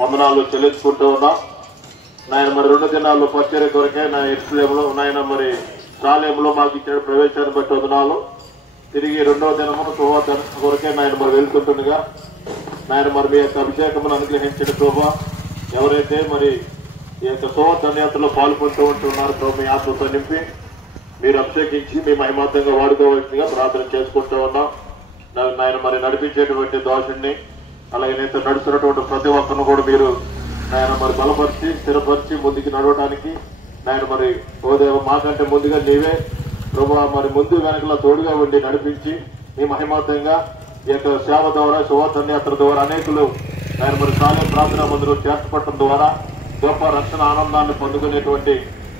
వందనాలు చెల్లించుకుంటూ ఉన్నాం. నాయన మరి 2 దినాల్లో పరిచర్య కొరకే నా ఎక్స్ప్లేమ్లో నాయన మరి శాలయంలో మాకు ఇచ్చిన ప్రవేశాన్ని బట్టి వందనాలు. తిరిగి 2వ దినమును శుభ కొరకే నాయన మరి వెళ్తుంటుండగా నాయన మరి మీ యొక్క అభిషేకమును అనుగ్రహించిన శోభ ఎవరైతే మరి ఈ యొక్క శోభ ధన్యాత్రలో పాల్గొంటూ ఉంటున్నారు ప్రభు, మీ ఆత్మతో నింపి మీరు అభిషేకించి మీ మహిమాంతంగా వాడుకోవాల్సిందిగా ప్రార్థన చేసుకుంటూ ఉన్నాం. నాయన మరి నడిపించేటువంటి దోషుడిని అలాగే నేత నడుస్తున్నటువంటి ప్రతి ఒక్కరిని కూడా మీరు నాయన మరి బలపరిచి స్థిరపరిచి ముందుకు నడవడానికి నాయన మరి ఓ దేవ మాకంటే ముందుగా నీవే ప్రభు మరి ముందు వెనకలా తోడుగా ఉండి నడిపించి మీ మహిమాంతంగా ఈ యొక్క సేవ ద్వారా శుభధన్యాత్ర ద్వారా అనేకులు ఆయన మరి శాలయ ప్రార్థనా మందిరం చేర్చపట్టడం ద్వారా గొప్ప రక్షణ ఆనందాన్ని పొందుకునేటువంటి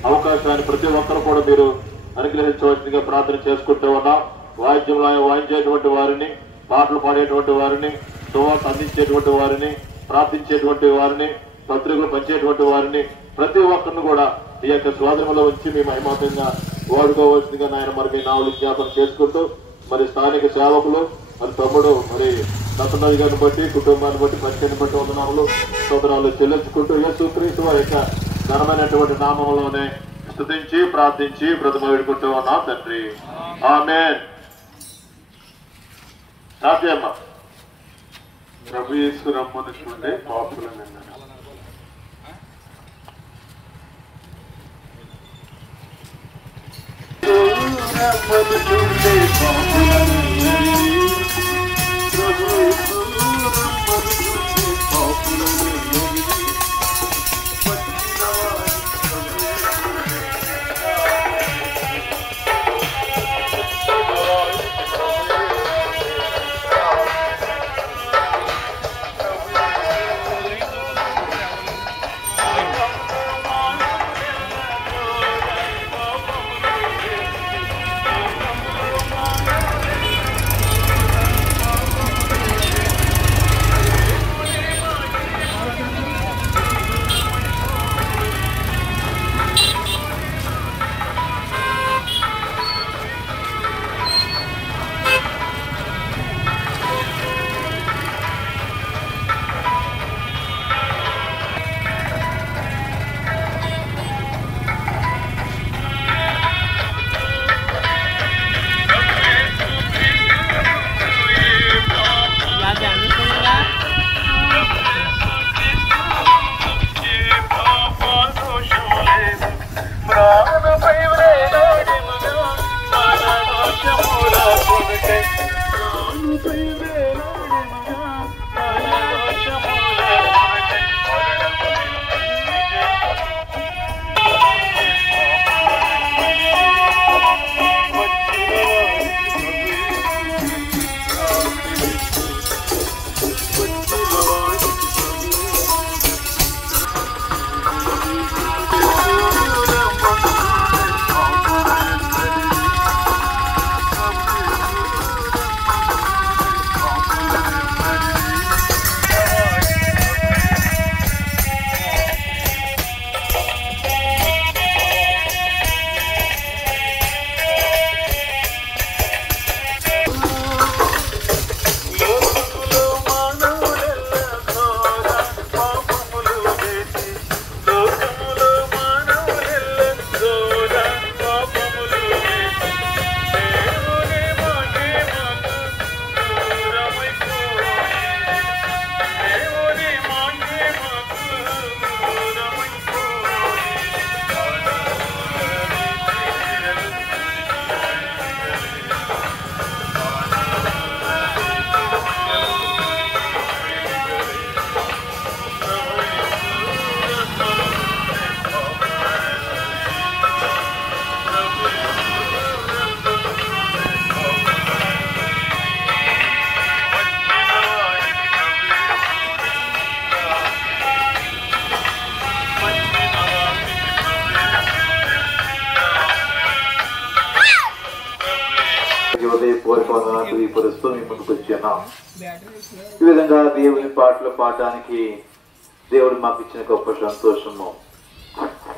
అవకాశాన్ని ప్రతి ఒక్కరు కూడా మీరు అనుగ్రహించవలసిందిగా ప్రార్థన చేసుకుంటూ ఉన్నాం. వాయిద్యంలో వాయించేటువంటి వారిని, పాటలు పాడేటువంటి వారిని, సువార్త అందించేటువంటి వారిని, ప్రార్థించేటువంటి వారిని, పత్రికలు పంచేటువంటి వారిని ప్రతి ఒక్కరిని కూడా ఈ యొక్క స్వాధీనంలో ఉంచి మీ మహిమాంతంగా వాడుకోవాల్సిందిగా నాయన మరి మీ నావులు జ్ఞాపనం చేసుకుంటూ మరి స్థానిక సేవకులు మరి తమ్ముడు మరి సత్యనాథ్ గారిని బట్టి కుటుంబాన్ని బట్టి పరిచయాన్ని బట్టి వందనాలు స్తోత్రాలు చెల్లించుకుంటూ యేసుక్రీస్తు వారి యొక్క ఘనమైనటువంటి నామంలోనే స్తుతించి ప్రార్థించి బ్రతమ వేడుకుంటూ ఉన్నాం తండ్రి. ఆమేన్. సాధ్యమ్మ ప్రభు యేసు రమ్మనుకుంటే పాపులను ఈ విధంగా దేవుని పాటలు పాడడానికి దేవుడు మాకు ఇచ్చిన గొప్ప సంతోషము.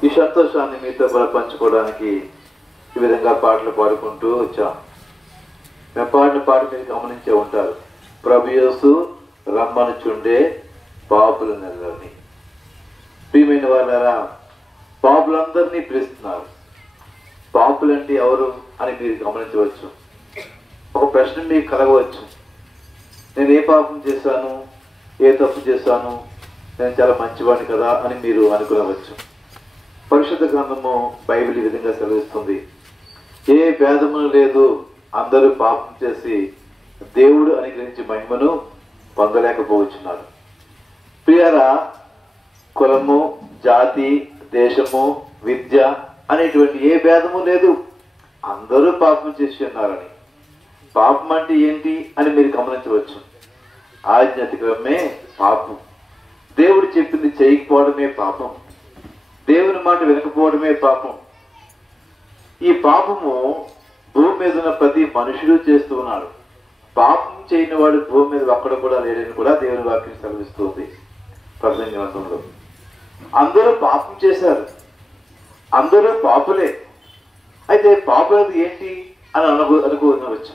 ఈ సంతోషాన్ని మీతో కూడా పంచుకోవడానికి ఈ విధంగా పాటలు పాడుకుంటూ వచ్చాం. మేము పాడిన పాట మీరు గమనించే ఉంటారు. ప్రభు యేసు రమ్మనుచుండే పాపుల నెలని. ప్రియమైన వారారా, పాపులందరినీ పిలుస్తున్నారు. పాపులంటే ఎవరు అని మీరు గమనించవచ్చు. ఒక ప్రశ్న మీకు కలగవచ్చు, నేను ఏ పాపం చేశాను, ఏ తప్పు చేశాను, నేను చాలా మంచివాడిని కదా అని మీరు అనుకోవచ్చు. పరిశుద్ధ గ్రంథము బైబిల్ ఈ విధంగా సెలవిస్తుంది, ఏ భేదము లేదు, అందరూ పాపం చేసి దేవుడు అనుగ్రహించి మహిమను పొందలేకపోవచ్చున్నారు. ప్రియరా, కులము, జాతి, దేశము, విద్య అనేటువంటి ఏ భేదము లేదు, అందరూ పాపం చేసి ఉన్నారని. పాపం అంటే ఏంటి అని మీరు గమనించవచ్చు. ఆజ్ఞాతిక్రమే పాపం. దేవుడు చెప్పింది చేయకపోవడమే పాపం. దేవుని మాట వినకపోవడమే పాపం. ఈ పాపము భూమి మీద ఉన్న ప్రతి మనుషుడు చేస్తూ ఉన్నాడు. పాపం చేయని వాడు భూమి మీద ఒక్కడ కూడా లేడని కూడా దేవుని వాక్యం సెలవిస్తుంది. ప్రసంగ గ్రంథంలో అందరూ పాపం చేశారు, అందరూ పాపులే. అయితే పాపులది ఏంటి అని అనుకోవచ్చు.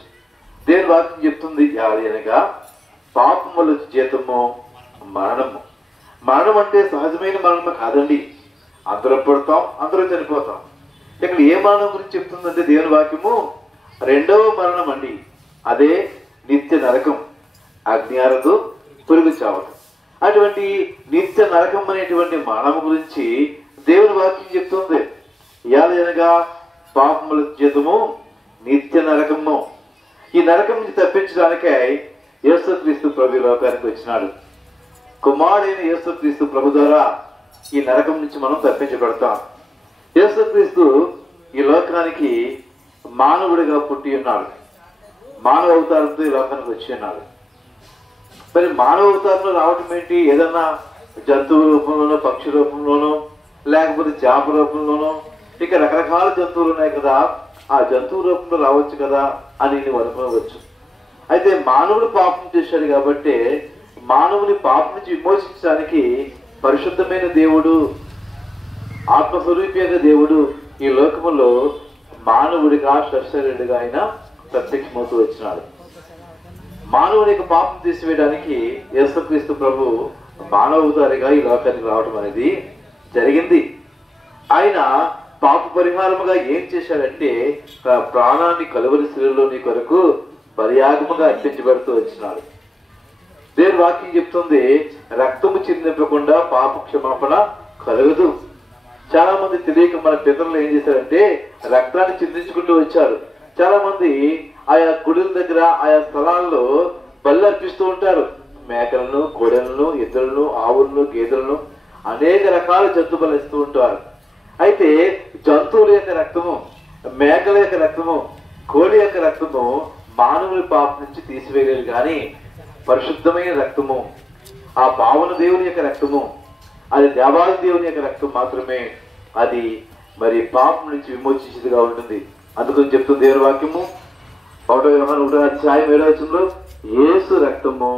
దేవుని వాక్యం చెప్తుంది, అనగా పాపముల జీతము మరణము. మరణం అంటే సహజమైన మరణం కాదండి. అందరూ పుడతాం, అందరూ చనిపోతాం. ఇక్కడ ఏ మరణం గురించి చెప్తుందంటే దేవుని వాక్యము రెండవ మరణం అండి. అదే నిత్య నరకం, అగ్ని ఆరదు, పురుగు చావదు. అటువంటి నిత్య నరకం అనేటువంటి మరణం గురించి దేవుని వాక్యం చెప్తుంది. అనగా పాపముల జీతము నిత్య నరకము. ఈ నరకం నుంచి తప్పించడానికై యేసుక్రీస్తు ప్రభు లోకానికి వచ్చినాడు. కుమారుడైన యేసుక్రీస్తు ప్రభు ద్వారా ఈ నరకం నుంచి మనం తప్పించబడతాం. యేసుక్రీస్తు ఈ లోకానికి మానవుడిగా పుట్టి ఉన్నాడు. మానవ అవతారంతో ఈ లోకానికి వచ్చి ఉన్నాడు. మరి మానవ అవతారంలో రావటం ఏంటి? ఏదన్నా జంతువు రూపంలోనో, పక్షి రూపంలోనో, లేకపోతే చేప రూపంలోనో, ఇక రకరకాల జంతువులు ఉన్నాయి కదా, ఆ జంతువు రూపంలో రావచ్చు కదా అని నువ్వు అనుకోవచ్చు. అయితే మానవుడు పాపం చేశాడు కాబట్టి మానవుని పాపం నుంచి విమోచించడానికి పరిశుద్ధమైన దేవుడు, ఆత్మస్వరూపియైన దేవుడు ఈ లోకములో మానవుడిగా శరీరుడిగా ఆయన ప్రత్యక్షమవుతూ వచ్చినాడు. మానవుని యొక్క పాపం తీసివేయడానికి యేసుక్రీస్తు ప్రభు మానవ అవతారిగా ఈ లోకానికి రావడం అనేది జరిగింది. ఆయన పాప పరిహారముగా ఏం చేశాడంటే ప్రాణాన్ని కలువరి శిలువలో నీ కొరకు బలియాగముగా అర్పించబడుతూ వచ్చినాడు. దేవుని వాక్యం చెప్తుంది, రక్తము చిందింపకుండా పాప క్షమాపణ కలగదు. చాలా మంది తెలియక మన పితరులు ఏం చేశారంటే రక్తాన్ని చిందించుకుంటూ వచ్చారు. చాలా మంది ఆయా గుడుల దగ్గర, ఆయా స్థలాల్లో బలి అర్పిస్తూ ఉంటారు. మేకలను, కోడలను, ఎద్దులను, ఆవులను, గేదెలను, అనేక రకాల జంతు బలి ఇస్తూ ఉంటారు. అయితే జంతువుల యొక్క రక్తము, మేకల యొక్క రక్తము, కోడి యొక్క రక్తము మానవుని పాపం నుంచి తీసివేయలేదు. కానీ పరిశుద్ధమైన రక్తము, ఆ పావన దేవుని యొక్క రక్తము, అది దేవాది దేవుని యొక్క రక్తం మాత్రమే అది మరి పాపం నుంచి విమోచించేదిగా ఉంటుంది. అందుకని చెప్తుంది దేవుని వాక్యము 1 యోహాను 1:7 యేసు రక్తము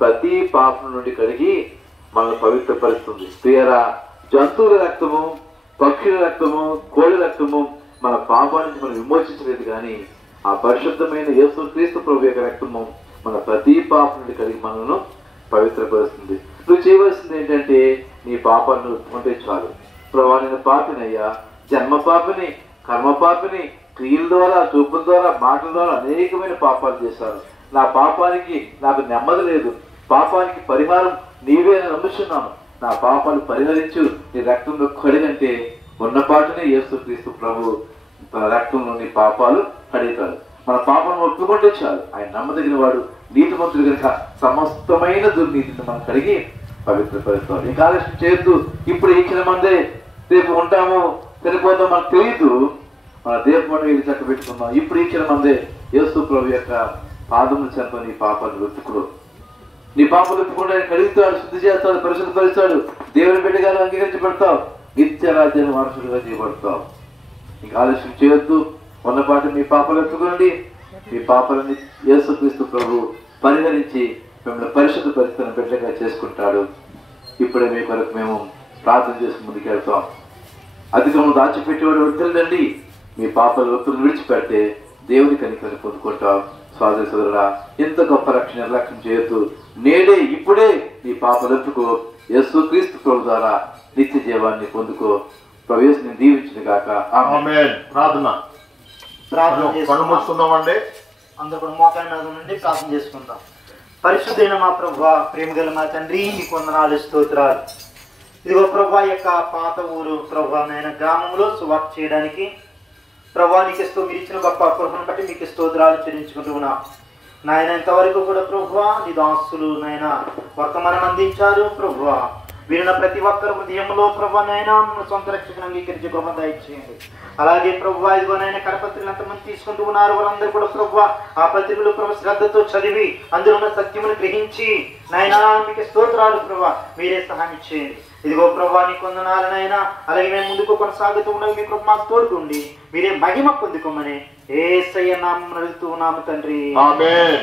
ప్రతి పాపం నుండి కడిగి మనల్ని పవిత్రపరుస్తుంది. ప్రియరా, జంతువుల రక్తము, పక్షుల రక్తము, కోళ్ళ రక్తము మన పాపానికి మనం విమోచించలేదు. కానీ ఆ పరిశుద్ధమైన యేసుక్రీస్తు ప్రభు యొక్క రక్తము మన ప్రతి పాపం నుండి కడిగి మనల్ని పవిత్రపరుస్తుంది. నువ్వు చేయవలసింది ఏంటంటే నీ పాపాలను ఒప్పుకుంటే చాలు. ప్రభా, నేను పాపినయ్యా, జన్మ పాపిని, కర్మ పాపిని, క్రియల ద్వారా, చూపుల ద్వారా, మాటల ద్వారా అనేకమైన పాపాలు చేశాను. నా పాపానికి నాకు నెమ్మది లేదు. పాపానికి పరిహారం నీవే అని నమ్ముచున్నాను. నా పాపాలు పరిహరించు, నీ రక్తంలో కడిగంటే ఉన్నపాటునే యేసుక్రీస్తు ప్రభు రక్తంలో నీ పాపాలు కడుగుతాడు. మన పాపాలను ఒప్పుకుంటే చాలు. ఆయన నమ్మదగిన వాడు, నీతిమంతుడు కనుక సమస్తమైన దుర్నీతిని మనం కడిగి పవిత్రపరుస్తాడు. ఈ ఆలస్యం చేయొద్దు. ఇప్పుడు ఈ క్షణమందే, రేపు ఉంటాము, చనిపోతాం మనకు తెలియదు. మన దేవమండి వీళ్ళు చక్క పెట్టుకున్నాం. ఇప్పుడు ఈ క్షణమందే యేసు ప్రభు యొక్క పాదములు చనిపోయి నీ పాపాలను వెతుకుడు. నీ పాపాలు ఒప్పుకుంటే ఆయన కడుగుతాడు, శుద్ధి చేస్తాడు, పరిశుద్ధపరుస్తాడు. దేవుని బిడ్డగా అంగీకరించబడతావు, నిత్య రాజ్యాన్ని వారసుడిగా చేయబడతావు. నీకు ఆలస్యం చేయొద్దు. ఉన్నపాటు మీ పాపాలు ఒప్పుకోండి. మీ పాపాలని యేసుక్రీస్తు ప్రభు పరిహరించి మిమ్మల్ని పరిశుద్ధ పరిస్థితిని బిడ్డగా చేసుకుంటాడు. ఇప్పుడే మీ కొరకు మేము ప్రార్థన చేసి ముందుకెళ్తాం. అధికము దాచిపెట్టేవాడు వద్దండి. మీ పాపాల ఒత్తులు విడిచిపెడితే దేవుని కనికని పొందుకుంటాం. సోదరి సోదరుడా, ఇంత గొప్ప రక్షణ నిర్లక్ష్యం చేయొద్దు. నేడే ఇప్పుడే నీ పాపలెత్తుకో, యేసుక్రీస్తు ప్రభు ద్వారా నిత్య జీవాన్ని పొందుకో. ప్రవేశం దీవించిన గాక. ఆమేన్. ప్రార్థన మూసుకుందామండి. అందరూ కూడా మోకాళ్ళ మీద నుండి ప్రార్థన చేసుకుందాం. పరిశుద్ధైన మా ప్రభువా, ప్రేమ గల మా తండ్రి, నీకు వందనాలు, స్తోత్రాలు. ఇదిగో ప్రభా యొక్క పాత ఊరు ప్రభా నాయన గ్రామంలో సువార్త చేయడానికి ప్రభా నీకు మీరు ఇచ్చిన గొప్ప కృపను బట్టి మీకు స్తోత్రాలు చెల్లించుకుంటూ ఉన్నాం నాయన. ఇంతవరకు కూడా ప్రభువా నీ దాసులు నాయన వర్తమానం అందించారు ప్రభువా. వీరిన ప్రతి ఒక్కరు హృదయంలో ప్రభా నాయన సొంత రక్షకుని అంగీకరించే కృప దయచేయండి. అలాగే ప్రభువా ఇదిగో నాయన కరపత్రికలు ఎంతమంది తీసుకుంటూ ఉన్నారు, వాళ్ళందరూ కూడా ప్రభువా ఆ పత్రికలు ప్రభు శ్రద్ధతో చదివి అందులో ఉన్న సత్యమును గ్రహించి నాయన మీకు స్తోత్రాలు ప్రభా మీరే సహాయం చేయండి. ఇదిగో ప్రభా నీ కొందనాలనైనా అలాగే మేము ముందుకు కొనసాగుతూ ఉండగా మీ కృప మాకు తోడుకుండి మీరే మహిమ పొందుకోమని యేసయ్య నామమున అడుగుతూ ఉన్నాము తండ్రి. ఆమేన్.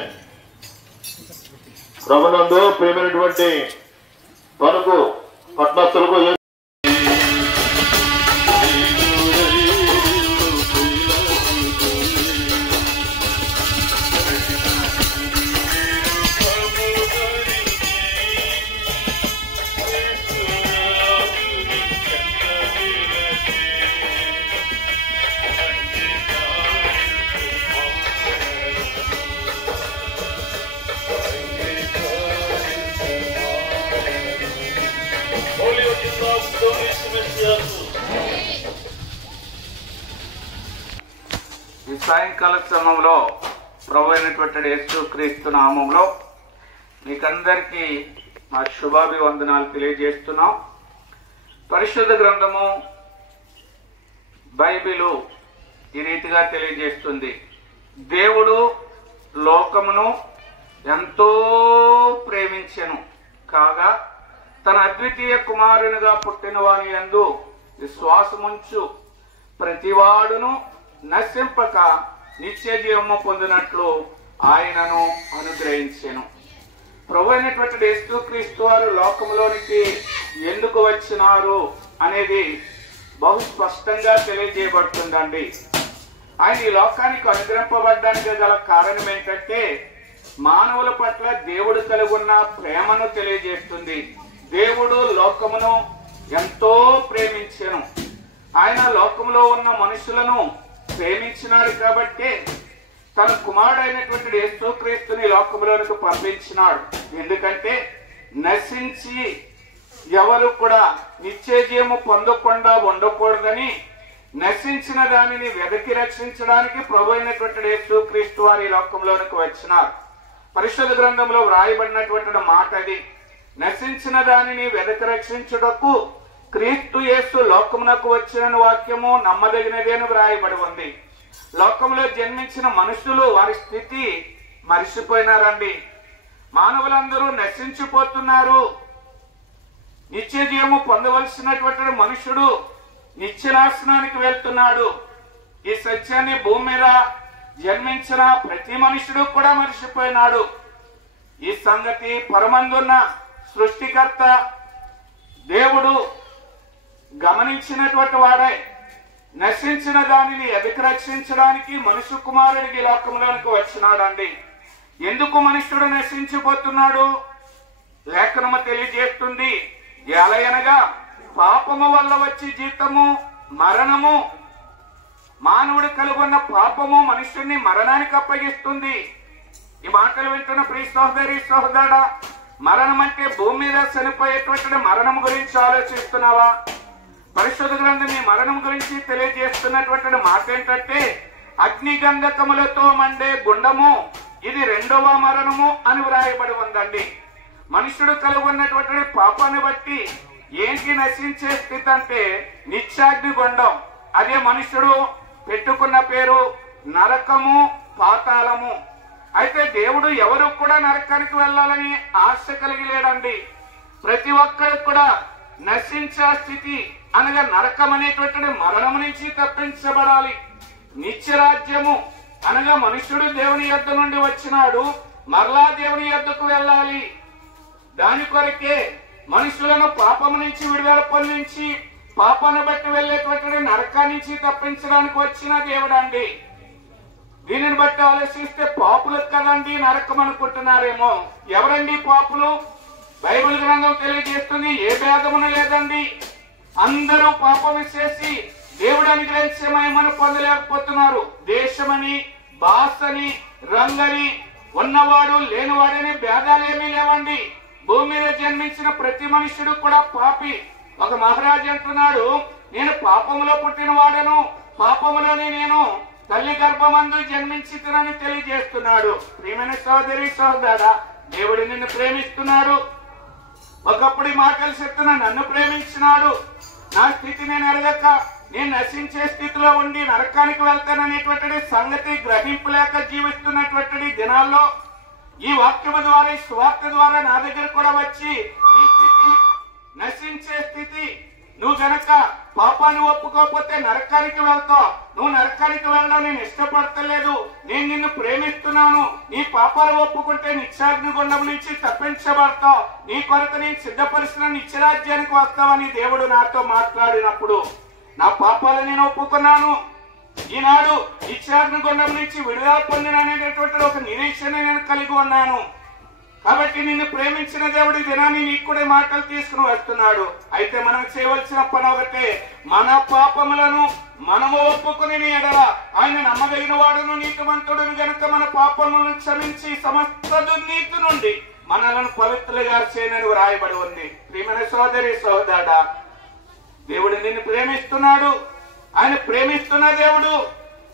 ప్రభునందు ప్రియమైనటువంటి తనకు పట్టణస్థులకు ఈ సాయంకాల సమయంలో ప్రభు అయినటువంటి యేసుక్రీస్తు నామంలో మీకందరికీ మా శుభాభివందనాలు తెలియజేస్తున్నాం. పరిశుద్ధ గ్రంథము బైబిలు ఈ రీతిగా తెలియజేస్తుంది. దేవుడు లోకమును ఎంతో ప్రేమించెను కాగా తన అద్వితీయ కుమారునిగా పుట్టిన వాని యందు విశ్వాసముంచు ప్రతివాడును నశింపక నిత్య జీవము పొందినట్లు ఆయనను అనుగ్రహించెను. ప్రభు అయినటువంటి యేసుక్రీస్తు వారు లోకంలోనికి ఎందుకు వచ్చినారు అనేది బహు స్పష్టంగా తెలియజేయబడుతుందండి. ఆయన ఈ లోకానికి అనుగ్రహింపబడడానికి గల కారణం ఏంటంటే మానవుల పట్ల దేవుడు కలిగి ఉన్న ప్రేమను తెలియజేస్తుంది. దేవుడు లోకమును ఎంతో ప్రేమించెను. ఆయన లోకంలో ఉన్న మనుషులను ప్రేమించినాడు కాబట్టి తన కుమారుడైనటువంటి యేసుక్రీస్తుని లోకంలోనికి పంపించినాడు. ఎందుకంటే నశించి ఎవరు కూడా నిత్య జీవము పొందకుండా ఉండకూడదని నశించిన దానిని వెదకి రక్షించడానికి ప్రభు అయినటువంటి యేసుక్రీస్తు వారి లోకంలోనికి వచ్చినారు. పరిశుద్ధ గ్రంథంలో వ్రాయబడినటువంటి మాట అది. నశించిన దానిని వెదకి రక్షించుటకు క్రీస్తు యేసు లోకమునకు వచ్చిన వాక్యము నమ్మదగినది అని వ్రాయబడి ఉంది. లోకంలో జన్మించిన మనుషులు వారి స్థితి మరిచిపోయినారండి. మానవులందరూ నశించిపోతున్నారు. నిత్య జీవము పొందవలసినటువంటి మనుషుడు నిత్యనాశనానికి వెళ్తున్నాడు. ఈ సత్యాన్ని భూమి మీద జన్మించిన ప్రతి మనుషుడు కూడా మరిచిపోయినాడు. ఈ సంగతి పరమందున్న సృష్టికర్త దేవుడు గమనించినటువంటి వాడే నశించిన దానిని ఎదకి రక్షించడానికి మనుష్య కుమారుడికి లోకంలోనికి వచ్చినాడండి. ఎందుకు మనుష్యుడు నశించిపోతున్నాడు? లేఖనము తెలియజేస్తుంది. ఎలయనగా పాపము వల్ల వచ్చి జీతము మరణము. మానవుడు కలుగున్న పాపము మనుష్యుడిని మరణానికి అప్పగిస్తుంది. ఈ మాటలు వింటున్న ప్రియ సహోదరి సహోదరుడా, మరణం అంటే భూమి మీద చనిపోయేటువంటి మరణం గురించి ఆలోచిస్తున్నావా? పరిశుద్ధ గ్రంథం ఈ మరణం గురించి తెలియజేస్తున్నటువంటి మాట ఏంటంటే అగ్ని గంధకములతో మండే గుండము, ఇది రెండవ మరణము అని వ్రాయబడి ఉందండి. మనుషుడు కలుగున్నటువంటి పాపాన్ని బట్టి ఏంటి నశించే స్థితి అంటే నిత్యాగ్ని గుండం. అదే మనుషుడు పెట్టుకున్న పేరు నరకము, పాతాళము. అయితే దేవుడు ఎవరు కూడా నరకానికి వెళ్ళాలని ఆశ కలిగి లేడండి. ప్రతి ఒక్కరికి కూడా నశించే స్థితి అనగా నరకం అనేటువంటి మరణం నుంచి తప్పించబడాలి. నిత్యరాజ్యము అనగా మనుష్యుడు దేవుని యొద్ద నుండి వచ్చినాడు, మరలా దేవుని యొద్దకు వెళ్ళాలి. దాని కొరకే మనుషులను పాపం నుంచి విడుదల పొందించి పాపాన్ని బట్టి వెళ్ళేటువంటి నరకా నుంచి తప్పించడానికి వచ్చిన దేవుడు అండి. దీనిని బట్టి ఆలోచిస్తే పాపులకు కదండి నరకం అనుకుంటున్నారేమో. ఎవరండి పాపులు? బైబిల్ గ్రంథం తెలియజేస్తుంది ఏ భేదమును లేదండి. అందరూ పాపము చేసి దేవుడు అనుగ్రహించే మహిమను పొందలేకపోతున్నారు. దేశమని, భాషని, రంగని, ఉన్నవాడు లేనివాడని భేదాలేమీ లేవండి. భూమి మీద జన్మించిన ప్రతి మనుషుడు కూడా పాపి. ఒక మహారాజు అంటున్నాడు, నేను పాపములో పుట్టిన వాడను, పాపములోనే నేను తల్లి గర్భమందు జన్మించితునని తెలియజేస్తున్నాడు. ప్రియమైన సోదరి సోదరుడా, దేవుడు నిన్ను ప్రేమిస్తున్నాడు. ఒకప్పుడు ఈ మాటలు చెప్తున్నా, నన్ను ప్రేమించినాడు. నా స్థితి నేను ఎరగక నేను నశించే స్థితిలో ఉండి నరకానికి వెళ్తాననేటువంటి సంగతి గ్రహింపలేక జీవిస్తున్నటువంటి దినాల్లో ఈ వాక్యము ద్వారా, ఈ స్వార్థ ద్వారా నా దగ్గర కూడా వచ్చి ఈ స్థితి, నశించే స్థితి, నువ్వు గనక పాపాన్ని ఒప్పుకోకపోతే నరకానికి వెళ్తావు, నువ్వు నరకానికి వెళ్ళడం నేను ఇష్టపడతలేదు, నేను నిన్ను ప్రేమిస్తున్నాను, నీ పాపాలు ఒప్పుకుంటే నిత్యాగ్ని గుండం నుంచి తప్పించబడతావు, నీ కొరకు నేను సిద్ధపరిచిన నిత్యరాజ్యానికి వస్తావని దేవుడు నాతో మాట్లాడినప్పుడు నా పాపాలు నేను ఒప్పుకున్నాను. ఈనాడు నిత్యాగ్ని గుండం నుంచి విడుదల పొందిననేటటువంటి ఒక నిరీక్షణ నేను కలిగి ఉన్నాను. కాబట్టి నిన్ను ప్రేమించిన దేవుడి దినాన్ని నీకు కూడా మాటలు తీసుకుని వస్తున్నాడు. అయితే మనం చేయవలసిన పని ఒకటే, మన పాపములను మనము ఒప్పుకుని ఎడల ఆయన నమ్మదగిన వాడును నీతిమంతుడును గనుక మన పాపములను క్షమించి సమస్త దుర్నీతి నుండి మనలను పవిత్రులుగా చేయనని వ్రాయబడి ఉంది. ప్రియమైన సోదరి సోదరుడా, దేవుడు నిన్ను ప్రేమిస్తున్నాడు. ఆయన ప్రేమిస్తున్న దేవుడు,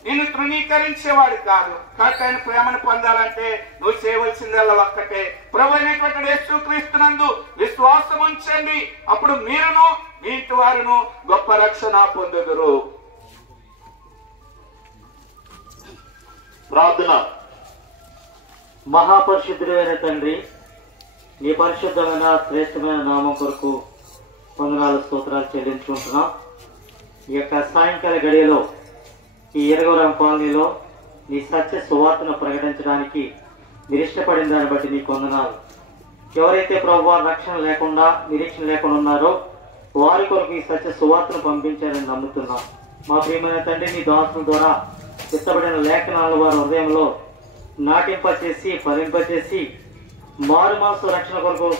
నిన్ను తృణీకరించేవాడు కాదు. కాబట్టి ఆయన ప్రేమను పొందాలంటే నువ్వు చేయవలసిందల్లా ఒక్కటే, ప్రభు అయినటువంటి యేసుక్రీస్తునందు విశ్వాసం ఉంచండి. అప్పుడు మీరును మీ ఇంటి వారును గొప్ప రక్షణ పొందుదురు. ప్రార్థన. మహాపరిశుద్ధుడైన తండ్రి, నీ పరిశుద్ధమైన శ్రేష్టమైన నామం కొరకు వందనాలు స్తోత్రాలు చెల్లించుకుంటున్నాం. ఈ యొక్క సాయంకాల గడియలో ఈ ఎరగవరం కాలనీలో నీ సత్య సువార్తను ప్రకటించడానికి మీరు ఇష్టపడిన దాన్ని బట్టి నీకు వందనాలు. ఎవరైతే ప్రభువా రక్షణ లేకుండా, నిరీక్షణ లేకుండా ఉన్నారో వారి కొరకు ఈ సత్య సువార్తను పంపించారని నమ్ముతున్నాం. మా ప్రియమైన తండ్రి, నీ దాసుల ద్వారా చిత్తబడిన లేఖనాలను వారి హృదయంలో నాటింపచేసి ఫలింపచేసి మారు మనసు రక్షణ కొరకు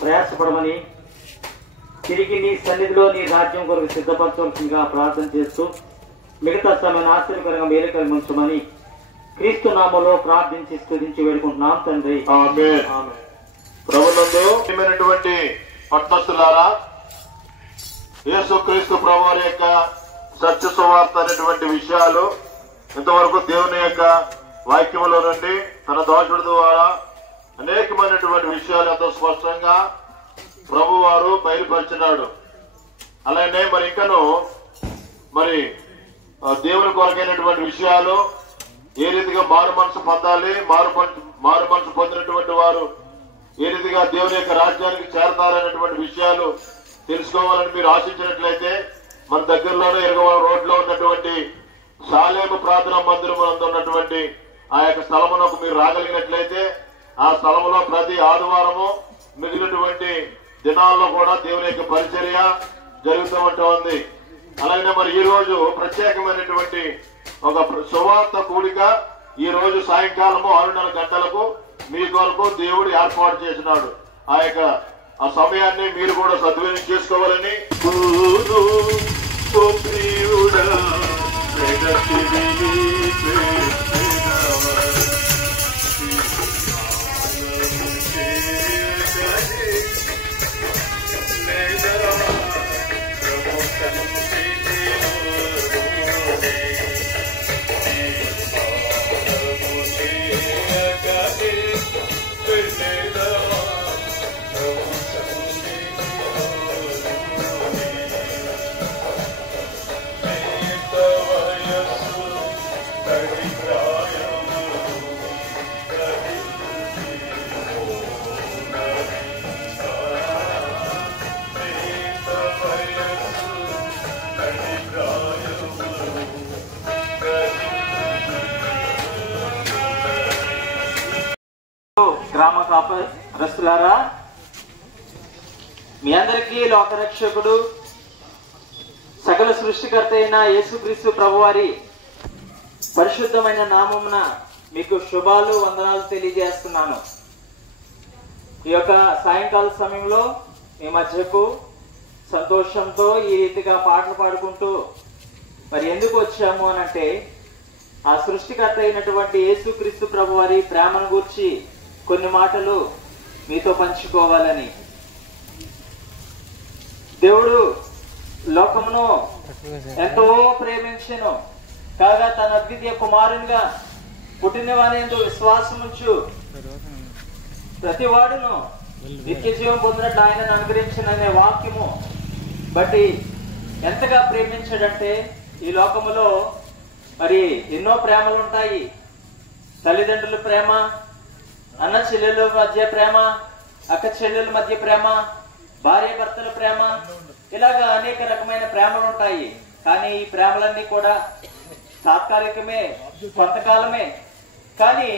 ప్రయాసపడమని, తిరిగి నీ సన్నిధిలో నీ రాజ్యం కొరకు సిద్ధపరచవలసిందిగా ప్రార్థన చేస్తూ మిగతా సమయాన్ని ఆశ్చర్యకరంగా మేలుకరంగా ఉంచమని క్రీస్తు నామములో ప్రార్థించి స్తుతించి వేడుకుంటున్నాం తండ్రి. ఆమేన్. ప్రభునందు ప్రియమైనటువంటి పట్టణస్తులారా, యేసుక్రీస్తు ప్రభువారి యొక్క సత్య సువార్త అనేటువంటి విషయాలు ఇంతవరకు దేవుని యొక్క వాక్యములో నుండి తన దాసుడి ద్వారా అనేకమైనటువంటి విషయాలు ఎంతో స్పష్టంగా ప్రభు వారు బయలుపరిచినాడు. అలానే మరి ఇంకను మరి దేవుని కొరకైనటువంటి విషయాలు, ఏ రీతిగా మారు మనసు పొందాలి, మారు మనసు పొందినటువంటి వారు ఏ రీతిగా దేవుని యొక్క రాజ్యానికి చేరతారనేటువంటి విషయాలు తెలుసుకోవాలని మీరు ఆశించినట్లయితే మన దగ్గరలోనే 20 రోడ్లో ఉన్నటువంటి శాలేము ప్రార్థనా మందిరం ఉన్నటువంటి ఆ యొక్క స్థలమునకు మీరు రాగలిగినట్లయితే ఆ స్థలములో ప్రతి ఆదివారము మిగిలినటువంటి దినాల్లో కూడా దేవుని యొక్క పరిచర్య జరుగుతూ ఉంటుంది. అలాగే మరి ఈ రోజు ప్రత్యేకమైనటువంటి ఒక సువార్త కూడిక ఈ రోజు సాయంకాలము 6:30 గంటలకు మీ కొరకు దేవుడు ఏర్పాటు చేసినాడు. ఆ సమయాన్ని మీరు కూడా సద్వినియోగం చేసుకోవాలని గ్రామ కాపరస్తులారా, మీ అందరికీ లోకరక్షకుడు సకల సృష్టికర్త అయిన యేసుక్రీస్తు ప్రభువారి పరిశుద్ధమైన నామమున మీకు శుభాలు వందనాలు తెలియజేస్తున్నాను. ఈ యొక్క సాయంకాల సమయంలో మీ మధ్యకు సంతోషంతో ఈ రీతిగా పాటలు పాడుకుంటూ మరి ఎందుకు వచ్చాము అనంటే, ఆ సృష్టికర్త అయినటువంటి యేసుక్రీస్తు ప్రభు వారి ప్రేమను గూర్చి కొన్ని మాటలు మీతో పంచుకోవాలని. దేవుడు లోకమును ఎంతో ప్రేమించెను, కాగా తన అద్వితీయ కుమారునిగా పుట్టిన వాని విశ్వాసముంచు ప్రతి వాడును నిత్య జీవం పొందినట్లు ఆయనను అనుగ్రహించిన వాక్యము బట్టి ఎంతగా ప్రేమించాడంటే, ఈ లోకములో మరి ఎన్నో ప్రేమలు ఉంటాయి. తల్లిదండ్రుల ప్రేమ, అన్న చెల్లెల మధ్య ప్రేమ, అక్క చెల్లెల మధ్య ప్రేమ, భార్య భర్తల ప్రేమ, ఇలాగా అనేక రకమైన ప్రేమలు ఉంటాయి. కానీ ఈ ప్రేమలన్నీ కూడా తాత్కాలికమే, కొంతకాలమే. కానీ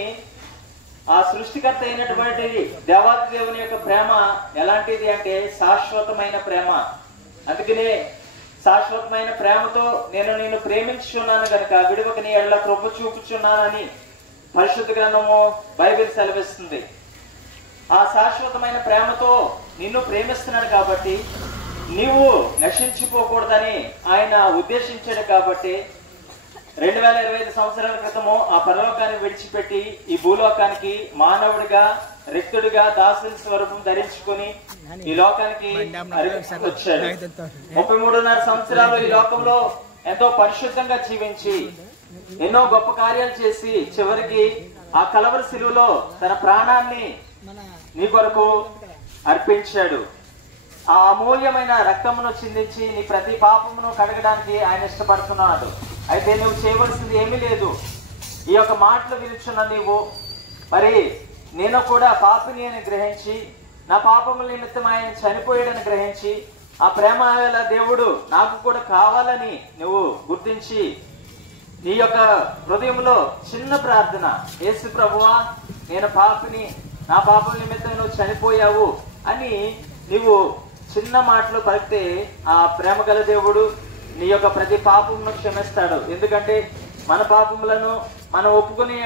ఆ సృష్టికర్త అయినటువంటి దేవాది దేవుని యొక్క ప్రేమ ఎలాంటిది అంటే శాశ్వతమైన ప్రేమ. అందుకనే శాశ్వతమైన ప్రేమతో నేను ప్రేమించుచున్నాను గనుక విడువక నీ ఎడల కృప చూపుచున్నానని పరిశుద్ధ గ్రంథము బైబిల్ సెలవిస్తుంది. ఆ శాశ్వతమైన ప్రేమతో నిన్ను ప్రేమిస్తున్నాను కాబట్టి నీవు నశించిపోకూడదని ఆయన ఉద్దేశించాడు. కాబట్టి 2025 సంవత్సరాల క్రితము ఆ పరలోకాన్ని విడిచిపెట్టి ఈ భూలోకానికి మానవుడిగా, రిక్తుడిగా, దాసుని స్వరూపం ధరించుకుని ఈ లోకానికి వచ్చాడు. 33.5 సంవత్సరాలు ఈ లోకంలో ఎంతో పరిశుద్ధంగా జీవించి ఎన్నో గొప్ప కార్యాలు చేసి చివరికి ఆ కలవరి శిలువలో తన ప్రాణాన్ని నీ కొరకు అర్పించాడు. ఆ అమూల్యమైన రక్తమును చిందించి నీ ప్రతి పాపమును కడగడానికి ఆయన ఇష్టపడుతున్నాడు. అయితే నువ్వు చేయవలసింది ఏమీ లేదు. ఈ యొక్క మాటలు విలుచున్న నీవు మరి నేను కూడా పాపిని అని గ్రహించి, నా పాపముల నిమిత్తం ఆయన చనిపోయాడని గ్రహించి, ఆ ప్రేమ గల దేవుడు నాకు కూడా కావాలని నువ్వు గుర్తించి నీ యొక్క హృదయంలో చిన్న ప్రార్థన, యేసు ప్రభువా నేను పాపిని, నా పాపం నిమిత్తం నువ్వు చనిపోయావు అని నీవు చిన్న మాటలు పలికితే ఆ ప్రేమ గల దేవుడు నీ యొక్క ప్రతి పాపమును క్షమిస్తాడు. ఎందుకంటే మన పాపములను మనం ఒప్పుకునే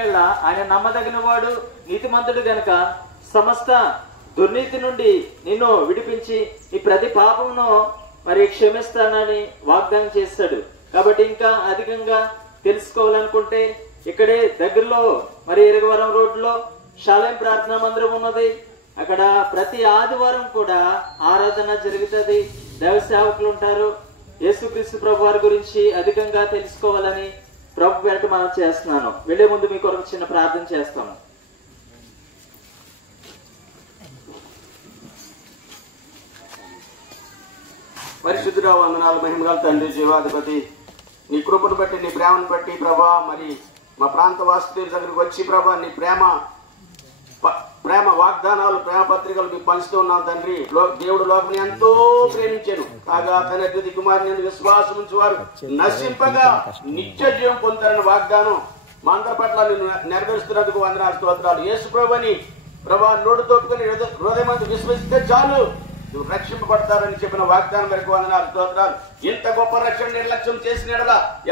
ఆయన నమ్మదగిన వాడు, నీతిమంతుడు గనుక సమస్త దుర్నీతి నుండి నిన్ను విడిపించి నీ ప్రతి పాపమును మరి క్షమిస్తానని వాగ్దానం చేస్తాడు. కాబట్టి ఇంకా అధికంగా తెలుసుకోవాలనుకుంటే ఇక్కడే దగ్గరలో మరి ఇరగవరం రోడ్లో షాలేం ప్రార్థనా మందిరం ఉన్నది. అక్కడ ప్రతి ఆదివారం కూడా ఆరాధన జరుగుతుంది. దైవ సేవకులు ఉంటారు. యేసుక్రీస్తు ప్రభు వారి గురించి అధికంగా తెలుసుకోవాలని ప్రభు పేరిట మనం చేస్తున్నాను. వెళ్లే ముందు మీ కొరకు చిన్న ప్రార్థన చేస్తాము. పరిశుద్ధుడా, వందనాలు, మహిమగల తండ్రి, జీవాధిపతి, నీ కృపను బట్టి, నీ ప్రేమను బట్టి ప్రభా, మరి మా ప్రాంత వాసుల దగ్గరికి వచ్చి ప్రభా నీ ప్రేమ వాగ్దానాలు, ప్రేమ పత్రికలు మీకు పంచుతూ ఉన్నాం తండ్రి. దేవుడు లోకం ఎంతో ప్రేమించాను, కాగా తన అద్వితీయ కుమారుని విశ్వాసం ఉంచి వారు నశింపగా నిత్య జీవం పొందుతారని వాగ్దానం మా అందరి పట్ల నేను నెరవేరుస్తున్నందుకు వందనాలు, స్తోత్రాలు. యేసు ప్రభుని ప్రభా నోడు తోపుకొని హృదయమందు విశ్వసిస్తే చాలు నువ్వు రక్షింపబడతారని చెప్పిన వాగ్దానం వరకు వందనాలు, స్తోత్రాలు. ఇంత గొప్ప రక్షణ నిర్లక్ష్యం చేసిన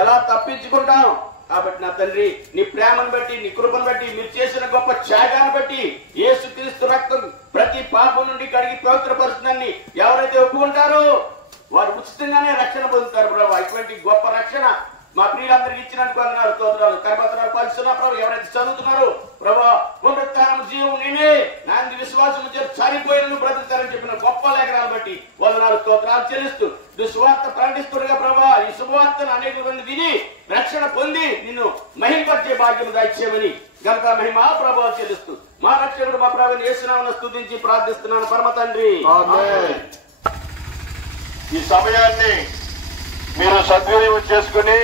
ఎలా తప్పించుకుంటాం? కాబట్టి నా తండ్రి నీ ప్రేమను బట్టి, నీ కృపను బట్టి, మీరు చేసిన గొప్ప త్యాగాన్ని బట్టి, యేసుక్రీస్తు రక్తం ప్రతి పాపం నుండి కడిగి పవిత్రపరుస్తుందని ఎవరైతే ఒప్పుకుంటారో వారు ఉచితంగానే రక్షణ పొందుతారు ప్రభావ. ఇటువంటి గొప్ప రక్షణ మా ప్రియులందరికీ ఇచ్చినందుకు వందనాలు, స్తోత్రాలు. కరపత్రాలు పంచుతున్న ప్రభావ ఎవరైతే చదువుతున్నారో ప్రభావ పునరుత్థానం జీవం నేనే, నాంది విశ్వాసం చనిపోయిన బ్రతుకుతారని చెప్పిన గొప్ప లేఖనాలు బట్టి వందనాలు, స్తోత్రాలు చెల్లిస్తూ సువార్త ప్రకటిస్తుండగా ప్రభా ఈ శుభవార్తను అనేక మంది విని రక్షణ పొంది నిన్ను మహింపరిచే భాగ్యం దాయిచ్చేమని గనుక మహిమ ప్రభావం చెల్లిస్తూ మా రక్షకుడు మా ప్రభువుని యేసునామమున స్తుతించి ప్రార్థిస్తున్నాను పరమ తండ్రి. ఈ సమయాన్ని మీరు సద్వినియోగం చేసుకుని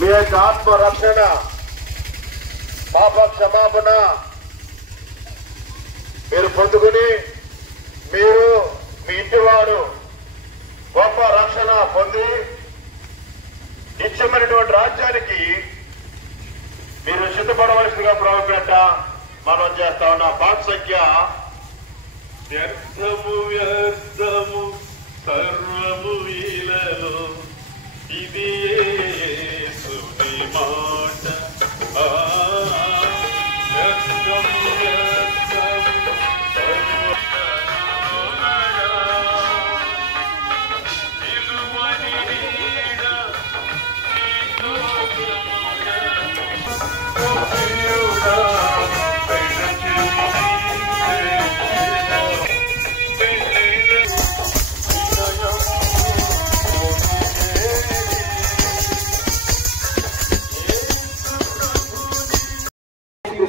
మీ యొక్క ఆత్మ రక్షణ, పాప క్షమాపణ మీరు పొందుకుని మీరు మీ ఇంటి వారు గొప్ప రక్షణ పొంది నిత్యమైనటువంటి రాజ్యానికి మీరు సిద్ధపడవలసిందిగా ప్రభుపేట మనం చేస్తా ఉన్న పాఠ సంఖ్య వ్యర్థము వ్యర్థము సర్వము ఇలలో ఇది యేసుని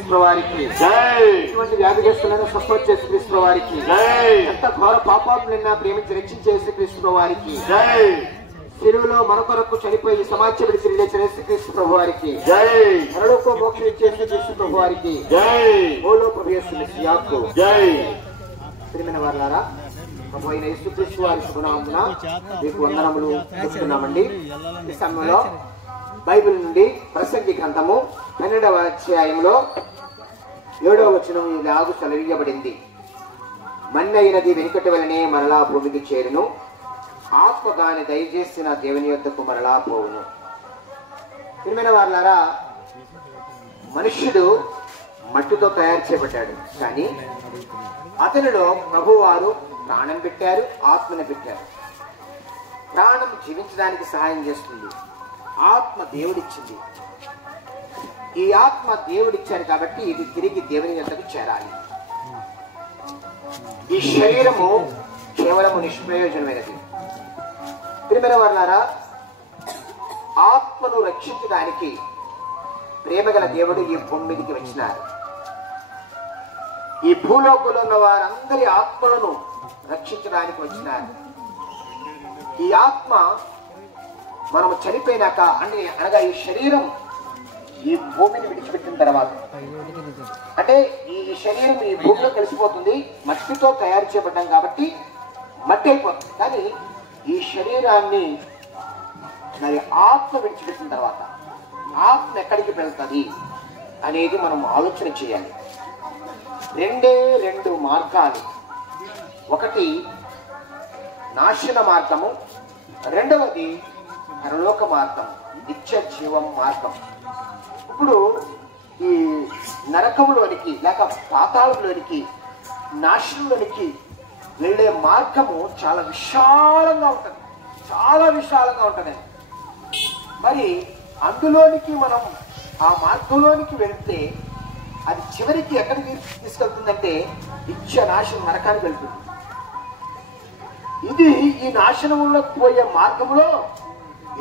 యేసుక్రీస్తు వారికి, జై ఇటువంటి వ్యాధిగ్రస్తులను స్వస్థపరిచే యేసుక్రీస్తు వారికి, జై ఎంత ఘోర పాపాలను ప్రేమించి రక్షించే యేసుక్రీస్తు వారికి, జై శిలువలో మన కొరకు చనిపోయి సమాజపడి తిరిగి లేచిన యేసుక్రీస్తు ప్రభు వారికి, జై పరలోక మోక్షం ఇచ్చే యేసుక్రీస్తు ప్రభు వారికి, జై భూలోక ప్రభు యేసు మెస్సియాకు. జై ప్రియమైన వారలారా, ప్రభు అయిన యేసుక్రీస్తు వారి శుభనామమున మీకు వందనములు చెప్తున్నామండి. ఈ సమయంలో బైబిల్ నుండి ప్రసంగి గ్రంథము 12వ అధ్యాయంలో 7వ వచనం ఇలాగు సెలవీయబడింది. మన్నైనది వెనుకటి వలనే మరలా భూమికి చేరును, ఆత్మగాని దయచేసిన దేవుని యొద్దకు మరలా పోవును. ప్రియమైన వారలారా, మనుష్యుడు మట్టితో తయారు చేయబడ్డాడు, కానీ అతనిలో ప్రభువారు ప్రాణం పెట్టారు, ఆత్మను పెట్టారు. ప్రాణం జీవించడానికి సహాయం చేస్తుంది, ఆత్మ దేవుడిచ్చింది. ఈ ఆత్మ దేవుడిచ్చారు కాబట్టి ఇది తిరిగి దేవుని యొద్దకు చేరాలి. ఈ శరీరము కేవలము నిష్ప్రయోజనమైనది. ప్రియమైన వారలారా, ఆత్మను రక్షించడానికి ప్రేమగల దేవుడు ఈ భూమి మీదకి వచ్చినారు. ఈ భూలోకంలో ఉన్న వారందరి ఆత్మలను రక్షించడానికి వచ్చినారు. ఈ ఆత్మ మనము చనిపోయినాక అనగా ఈ శరీరం ఈ భూమిని విడిచిపెట్టిన తర్వాత, అంటే ఈ శరీరం ఈ భూమిలో కలిసిపోతుంది, మట్టితో తయారు చేయబడ్డాం కాబట్టి మట్టి అయిపోతుంది. కానీ ఈ శరీరాన్ని మరి ఆత్మ విడిచిపెట్టిన తర్వాత ఆత్మ ఎక్కడికి వెళ్తుంది అనేది మనం ఆలోచన చేయాలి. 2 మార్గాలు, ఒకటి నాశన మార్గము, రెండవది పరలోక మార్గం, నిత్య జీవం మార్గం. ఇప్పుడు ఈ నరకంలోనికి లేక పాతాళంలోనికి, నాశనంలోనికి వెళ్ళే మార్గము చాలా విశాలంగా ఉంటుంది, చాలా విశాలంగా ఉంటుంది. మరి అందులోనికి మనం ఆ మార్గంలోనికి వెళ్తే అది చివరికి ఎక్కడికి తీసుకెళ్తుందంటే నిత్య నాశనం, నరకానికి వెళ్తుంది. ఇది ఈ నాశనంలోకి పోయే మార్గంలో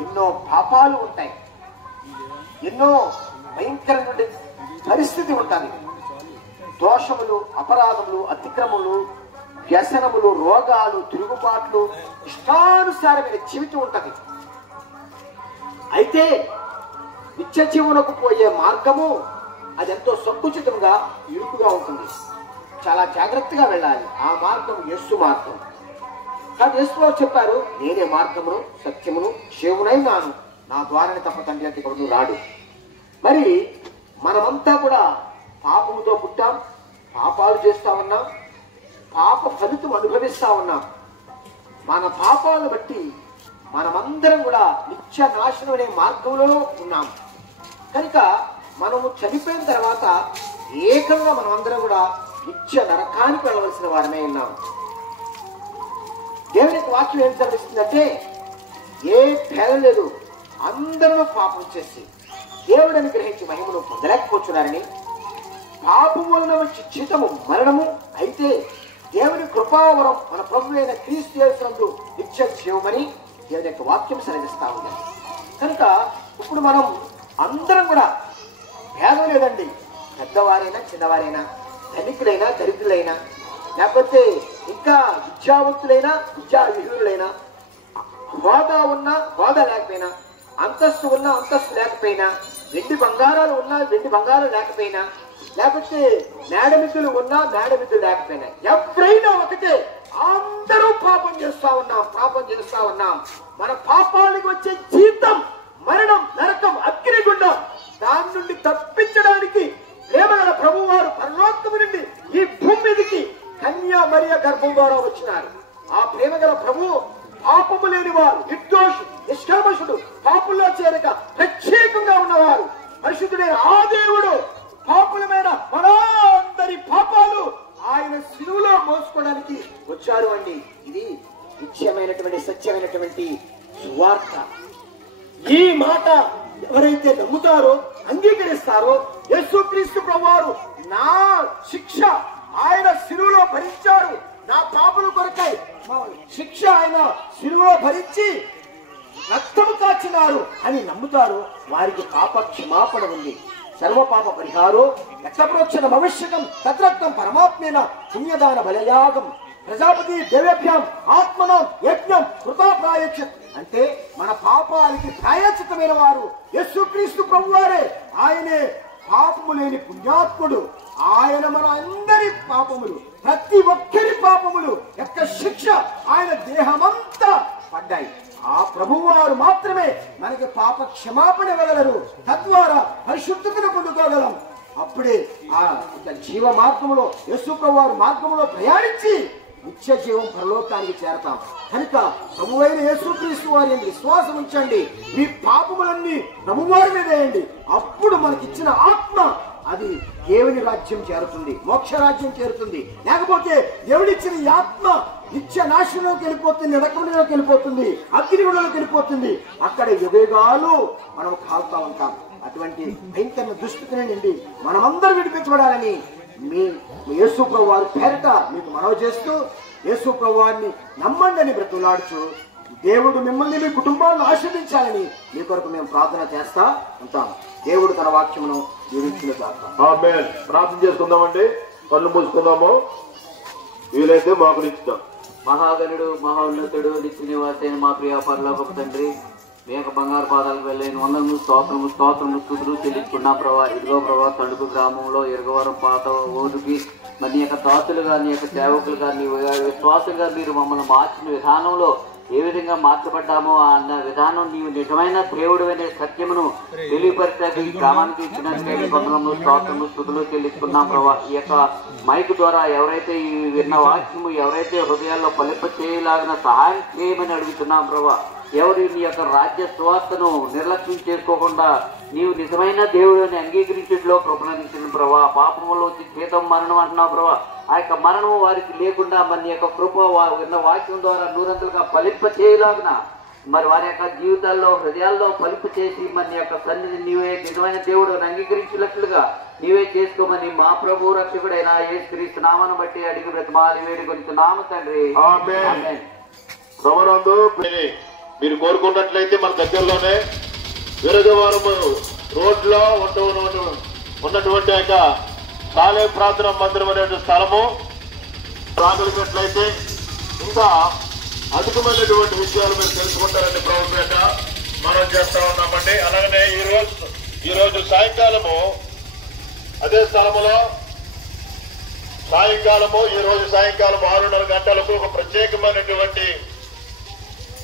ఎన్నో పాపాలు ఉంటాయి, ఎన్నో భయంకరమైన పరిస్థితి ఉంటుంది. దోషములు, అపరాధములు, అతిక్రమములు, వ్యసనములు, రోగాలు, తిరుగుబాట్లు, ఇష్టానుసారమైన జీవితం ఉంటుంది. అయితే నిత్య జీవనకు పోయే మార్గము అది ఎంతో సంకుచితంగా, ఇరుకుగా ఉంటుంది. చాలా జాగ్రత్తగా వెళ్ళాలి. ఆ మార్గం యేసు మార్గం. కానీ యేసు చెప్పారు, నేనే మార్గమును సత్యమును జీవమునైనాను, నా ద్వారానే తప్ప తండ్రి అంటే ఎవడు రాడు. మరి మనమంతా కూడా పాపముతో పుట్టాం, పాపాలు చేస్తా ఉన్నాం, పాప ఫలితం అనుభవిస్తా ఉన్నాం. మన పాపాలను బట్టి మనమందరం కూడా నిత్య నాశనం అనే మార్గంలో ఉన్నాం. కనుక మనము చనిపోయిన తర్వాత ఏకంగా మనమందరం కూడా నిత్య నరకానికి వెళ్ళవలసిన వారమే ఉన్నాం. దేవుని వాక్యం ఏం చదివిస్తుందంటే, ఏ భేదం లేదు, అందరూ పాపం చేసి దేవుడిని గ్రహించి మహిమను పొందలేకపోతున్నారని, పాపము వలన వచ్చి జీతము మరణము, అయితే దేవుని కృపావరం మన ప్రభు అయిన క్రీస్తు యేసునందు నిత్య జీవమని దేవుని యొక్క వాక్యం సెలవిస్తా ఉంది. కనుక ఇప్పుడు మనం అందరం కూడా భేదం లేదండి, పెద్దవారైనా చిన్నవారైనా, ధనికులైనా దరిద్రులైనా, లేకపోతే ఇంకా విద్యావంతులైనా విద్యావిహీనులైనా, హోదా ఉన్నా హోదా లేకపోయినా, అంతస్తు ఉన్నా అంతస్తు లేకపోయినా, వెండి బంగారాలు ఉన్నా వెండి బంగారాలు లేకపోయినా, లేకపోతే మేడమిద్దులు ఉన్నా మేడమిద్దులు లేకపోయినా, ఎవరైనా ఒకటే, అందరూ పాపం చేస్తా ఉన్నాం. మన పాపానికి వచ్చే జీతం మరణం, నరకం, అగ్నిగుండం. దాని నుండి తప్పించడానికి ప్రేమగల ప్రభు వారు పరలోకము నుండి ఈ భూమి మీదకి కన్యా మరియ గర్భం ద్వారా వచ్చినారు. ఆ ప్రేమగల ప్రభు పాపము లేని వారు, నిర్దోషు, నిష్కల్మషుడు, పాపుల్లో చేరక ప్రత్యేకంగా ఉన్నవారు, పరిశుద్ధుడైన ఆ దేవుడు పాపులమైన మనందరి పాపాలు ఆయన శిలువలో మోసుకోవడానికి వచ్చారు అండి. ఇది నిత్యమైనటువంటి సత్యమైనటువంటి సువార్త. ఈ మాట ఎవరైతే నమ్ముతారో, అంగీకరిస్తారో, యేసుక్రీస్తు ప్రభువారు నా శిక్ష ఆయన శిలువలో భరించారు, నా పాపల కొరకై శిక్ష ఆయన శిలువలో భరించి రక్తము కాచినారు అని నమ్ముతారు, వారికి పాప క్షమాపణ ఉంది, సర్వపాప పరిహారో రక్తప్రోక్షణ భవిష్యకం తద్రక్తం పరమాత్మేన పుణ్యదాన బలయాగం ప్రజాపతి దేవేభ్యాం ఆత్మనం యజ్ఞం కృతా ప్రాయశ్చిత్. అంటే మన పాపాలకి ప్రాయశ్చితమైన వారు యేసుక్రీస్తు ప్రభువారే. ఆయనే పాపము లేని పుణ్యాత్ముడు. ఆయన మన అందరి పాపములు, ప్రతి ఒక్కరి పాపములు యొక్క శిక్ష ఆయన దేహమంతా పడ్డాయి. ఆ ప్రభువారు మాత్రమే మనకి పాప క్షమాపణ ఇవ్వగలరు. తద్వారా పరిశుద్ధతను పొందుకోగలం. అప్పుడే ఆ జీవ మార్గములో యేసు ప్రభువారు మార్గములో ప్రయాణించి నిత్య జీవం పరలోకానికి చేరతాం. కనుక ప్రభువైన యేసుక్రీస్తు వారి విశ్వాసం ఉంచండి. మీ పాపములన్నీ ప్రభువారి మీద వేయండి. అప్పుడు మనకిచ్చిన ఆత్మ అది దేవుని రాజ్యం చేరుతుంది, మోక్ష రాజ్యం చేరుతుంది. లేకపోతే దేవుడిచ్చిన ఈ ఆత్మ నిత్య నాశనంలోకి వెళ్ళిపోతుంది, నరకంలోకి వెళ్ళిపోతుంది, అగ్నిగుండంలోకి వెళ్ళిపోతుంది. అక్కడ యుగయుగాలు మనం కాలుతా ఉంటాం. అటువంటి భయంకర దుస్థితిని నుండి మనమందరం విడిపించబడాలని మీ యేసు ప్రభువారి పేరట మీకు మనవి చేస్తూ యేసు ప్రభువారిని నమ్మండి అని బ్రతులాడుచు దేవుడు మిమ్మల్ని మీ కుటుంబాలను ఆశీర్వదించాలని మీ కొరకు మేము ప్రార్థన చేస్తా ఉంటాము. దేవుడు తన వాక్యమును ఆమేన్. ప్రార్థన చేసుకుందామండి. కళ్ళు మూసుకుందాము. వీలైతే మోకరించుదాం. మహాగణుడు మహోన్నతుడు నిత్య నివాసైన మా ప్రియ పరలోకపు తండ్రి, మీ యొక్క బంగారు పాదాలకు వెళ్ళైన వందనము స్తోత్రము స్తుతులు చెల్లించుకున్నా ప్రభా. ఇదిగో ప్రభా, తణుకు గ్రామంలో ఇరగవరం పాత ఊరికి మరి నీ యొక్క దాసులుగా, నీ యొక్క సేవకులుగా, నీ విశ్వాసులుగా మీరు మమ్మల్ని మార్చిన విధానంలో ఏ విధంగా మార్చబడ్డామో అన్న విధానం నీవు నిజమైన దేవుడు అనే సత్యమును తెలియపరిచాక ఈ గ్రామానికి ఇచ్చినట్టు వందనము స్తోత్రము స్తుతులు చెల్లించుకున్నాం ప్రభా. ఈ యొక్క మైక్ ద్వారా ఎవరైతే ఈ విన్న వాక్యము ఎవరైతే హృదయాల్లో ఫలింప చేయలాగిన సహాయం చేయమని అడుగుతున్నాం ప్రభా. ఎవరు నీ యొక్క రాజ్య సువార్తను నిర్లక్ష్యం చేసుకోకుండా నీవు నిజమైన దేవుడు అని అంగీకరించడంలో కృపణించిన ప్రభా. పాపములో వచ్చి జీతం మరణం అంటున్నావు ప్రభా. ఆ యొక్క మరణము వారికి లేకుండా మన యొక్క కృప విన్న వాక్యం ద్వారా నూరంతులుగా ఫలింప చేయలాగిన మరి వారి యొక్క జీవితాల్లో హృదయాల్లో ఫలింప చేసి మన యొక్క సన్నిధి నీవే నిజమైన దేవుడు అని అంగీకరించినట్లుగా నీవే చేసుకోమని మా ప్రభు రక్షకుడైన యేసుక్రీస్తు నామను బట్టి అడిగి బ్రతిమాలి వేడుకొనిచున్నాము తండ్రి. ఆమేన్. ప్రభునందు మీరు కోరుకున్నట్లయితే మన దగ్గరలోనే విరగవరం రోడ్లో ఉన్నటువంటి యొక్క సాలే ప్రార్థన మందిరం అనే స్థలము రాగలిగినట్లయితే ఇంకా అధికమైనటువంటి విషయాలు మీరు తెలుసుకుంటారని ప్రభుత్వ మనం చేస్తా ఉన్నామండి. అలాగనే ఈ రోజు సాయంకాలము అదే స్థలములో ఈ రోజు సాయంకాలం 6:30 గంటలకు ఒక ప్రత్యేకమైనటువంటి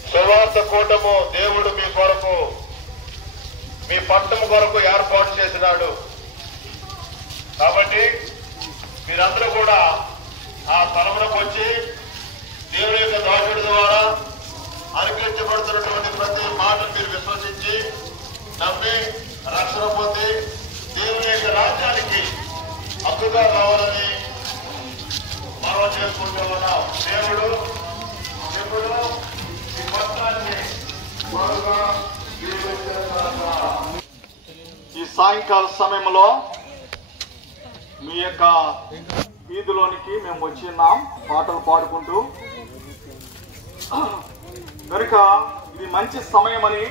సువార్త కూటము దేవుడు మీ కొరకు, మీ పట్టణం కొరకు ఏర్పాటు చేసినాడు. కాబట్టి మీరందరూ కూడా ఆ స్థలంలోకి వచ్చి దేవుడి యొక్క దాసుడి ద్వారా అనుగ్రహించబడుతున్నటువంటి ప్రతి మాటను మీరు విశ్వసించి నమ్మి రక్షణ పొంది దేవుని యొక్క రాజ్యానికి హక్కుగా కావాలని మనం చేసుకుంటూ ఉన్నాం. దేవుడు ఎప్పుడు ఈ పత్రాన్ని ఈ సాయంకాల సమయంలో మీ యొక్క వీధిలోనికి మేము వచ్చిన్నాం పాటలు పాడుకుంటూ. కనుక ఇది మంచి సమయమని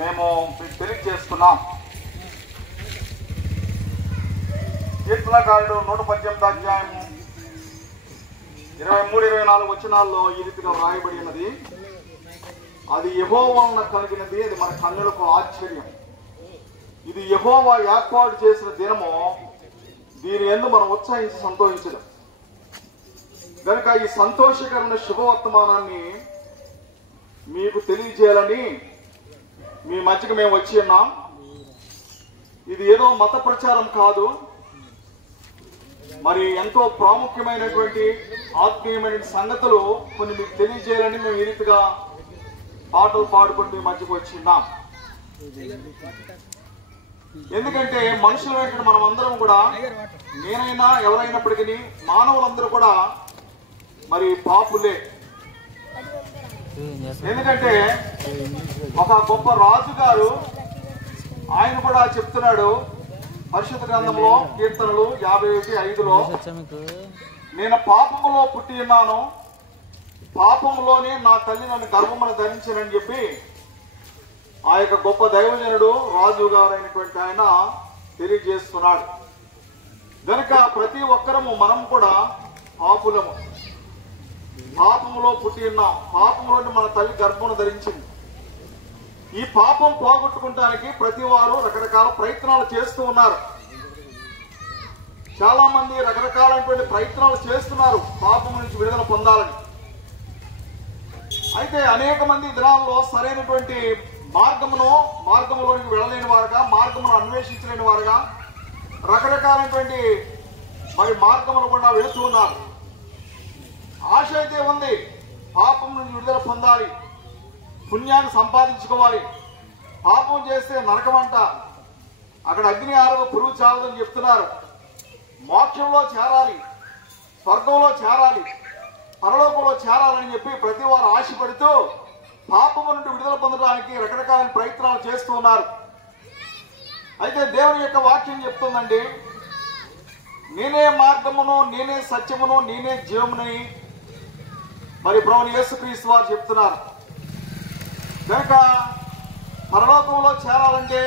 మేము మీకు తెలియజేస్తున్నాం. కీర్తనకారుడు 118 అధ్యాయము 23-24 వచనాల్లో ఈ రీతిగా వ్రాయబడి ఉన్నది. అది యెహోవా వలన కలిగినది, అది మన కన్నులకు ఆశ్చర్యం. ఇది యెహోవా ఏర్పాటు చేసిన దినము, దీని యందు మనం ఉత్సాహించి సంతోషించడం. కనుక ఈ సంతోషకరమైన శుభవర్తమానాన్ని మీకు తెలియజేయాలని మీ మధ్యకి మేము వచ్చి ఉన్నాం. ఇది ఏదో మత ప్రచారం కాదు, మరి ఎంతో ప్రాముఖ్యమైనటువంటి ఆత్మీయమైన సంగతులు కొన్ని మీకు తెలియజేయాలని మేము ఈ రీతిగా పాటలు పాడుకుంటూ మీ మధ్యకు వచ్చిన్నాం. ఎందుకంటే మనుషుల వెంట మనం అందరం కూడా, నేనైనా ఎవరైనప్పటికీ మానవులందరూ కూడా మరి పాపులే. ఎందుకంటే ఒక గొప్ప రాజు గారు ఆయన కూడా చెప్తున్నాడు పరిశుద్ధ గ్రంథంలో కీర్తనలు 51:5లో, నేను పాపములో పుట్టి ఉన్నాను, పాపములోనే నా తల్లి నన్ను గర్భమును ధరించానని చెప్పి ఆ యొక్క గొప్ప దైవజనుడు రాజు గారైనటువంటి ఆయన తెలియజేస్తున్నాడు. గనుక ప్రతి ఒక్కరము మనం కూడా పాపులము, పాపములో పుట్టి ఉన్నాం, పాపంలోని మన తల్లి గర్భమును ధరించింది. ఈ పాపం పోగొట్టుకుంటానికి ప్రతి వారు రకరకాల ప్రయత్నాలు చేస్తూ ఉన్నారు. చాలా మంది రకరకాలైనటువంటి ప్రయత్నాలు చేస్తున్నారు పాపం నుంచి విడుదల పొందాలని. అయితే అనేక మంది దినాల్లో సరైనటువంటి మార్గంలోనికి వెళ్ళలేని వారుగా, మార్గమును అన్వేషించలేని వారుగా రకరకాలైనటువంటి మార్గములు కూడా వెళుతూ ఉన్నారు. ఆశ అయితే ఉంది, పాపం నుంచి విడుదల పొందాలి, పుణ్యాన్ని సంపాదించుకోవాలి. పాపం చేస్తే నరకమంట, అక్కడ అగ్ని ఆరవ పురుగు చావదని చెప్తున్నారు. మోక్షంలో చేరాలి, స్వర్గంలో చేరాలి, పరలోకంలో చేరాలని చెప్పి ప్రతి వారు ఆశపడుతూ పాపము నుండి విడుదల పొందడానికి రకరకాల ప్రయత్నాలు చేస్తూ ఉన్నారు. అయితే దేవుని యొక్క వాక్యం చెప్తుందండి, నేనే మార్గమును, నేనే సత్యమును, నేనే జీవమునని ప్రభువు యేసుక్రీస్తు వారు చెప్తున్నారు. కనుక పరలోకంలో చేరాలంటే,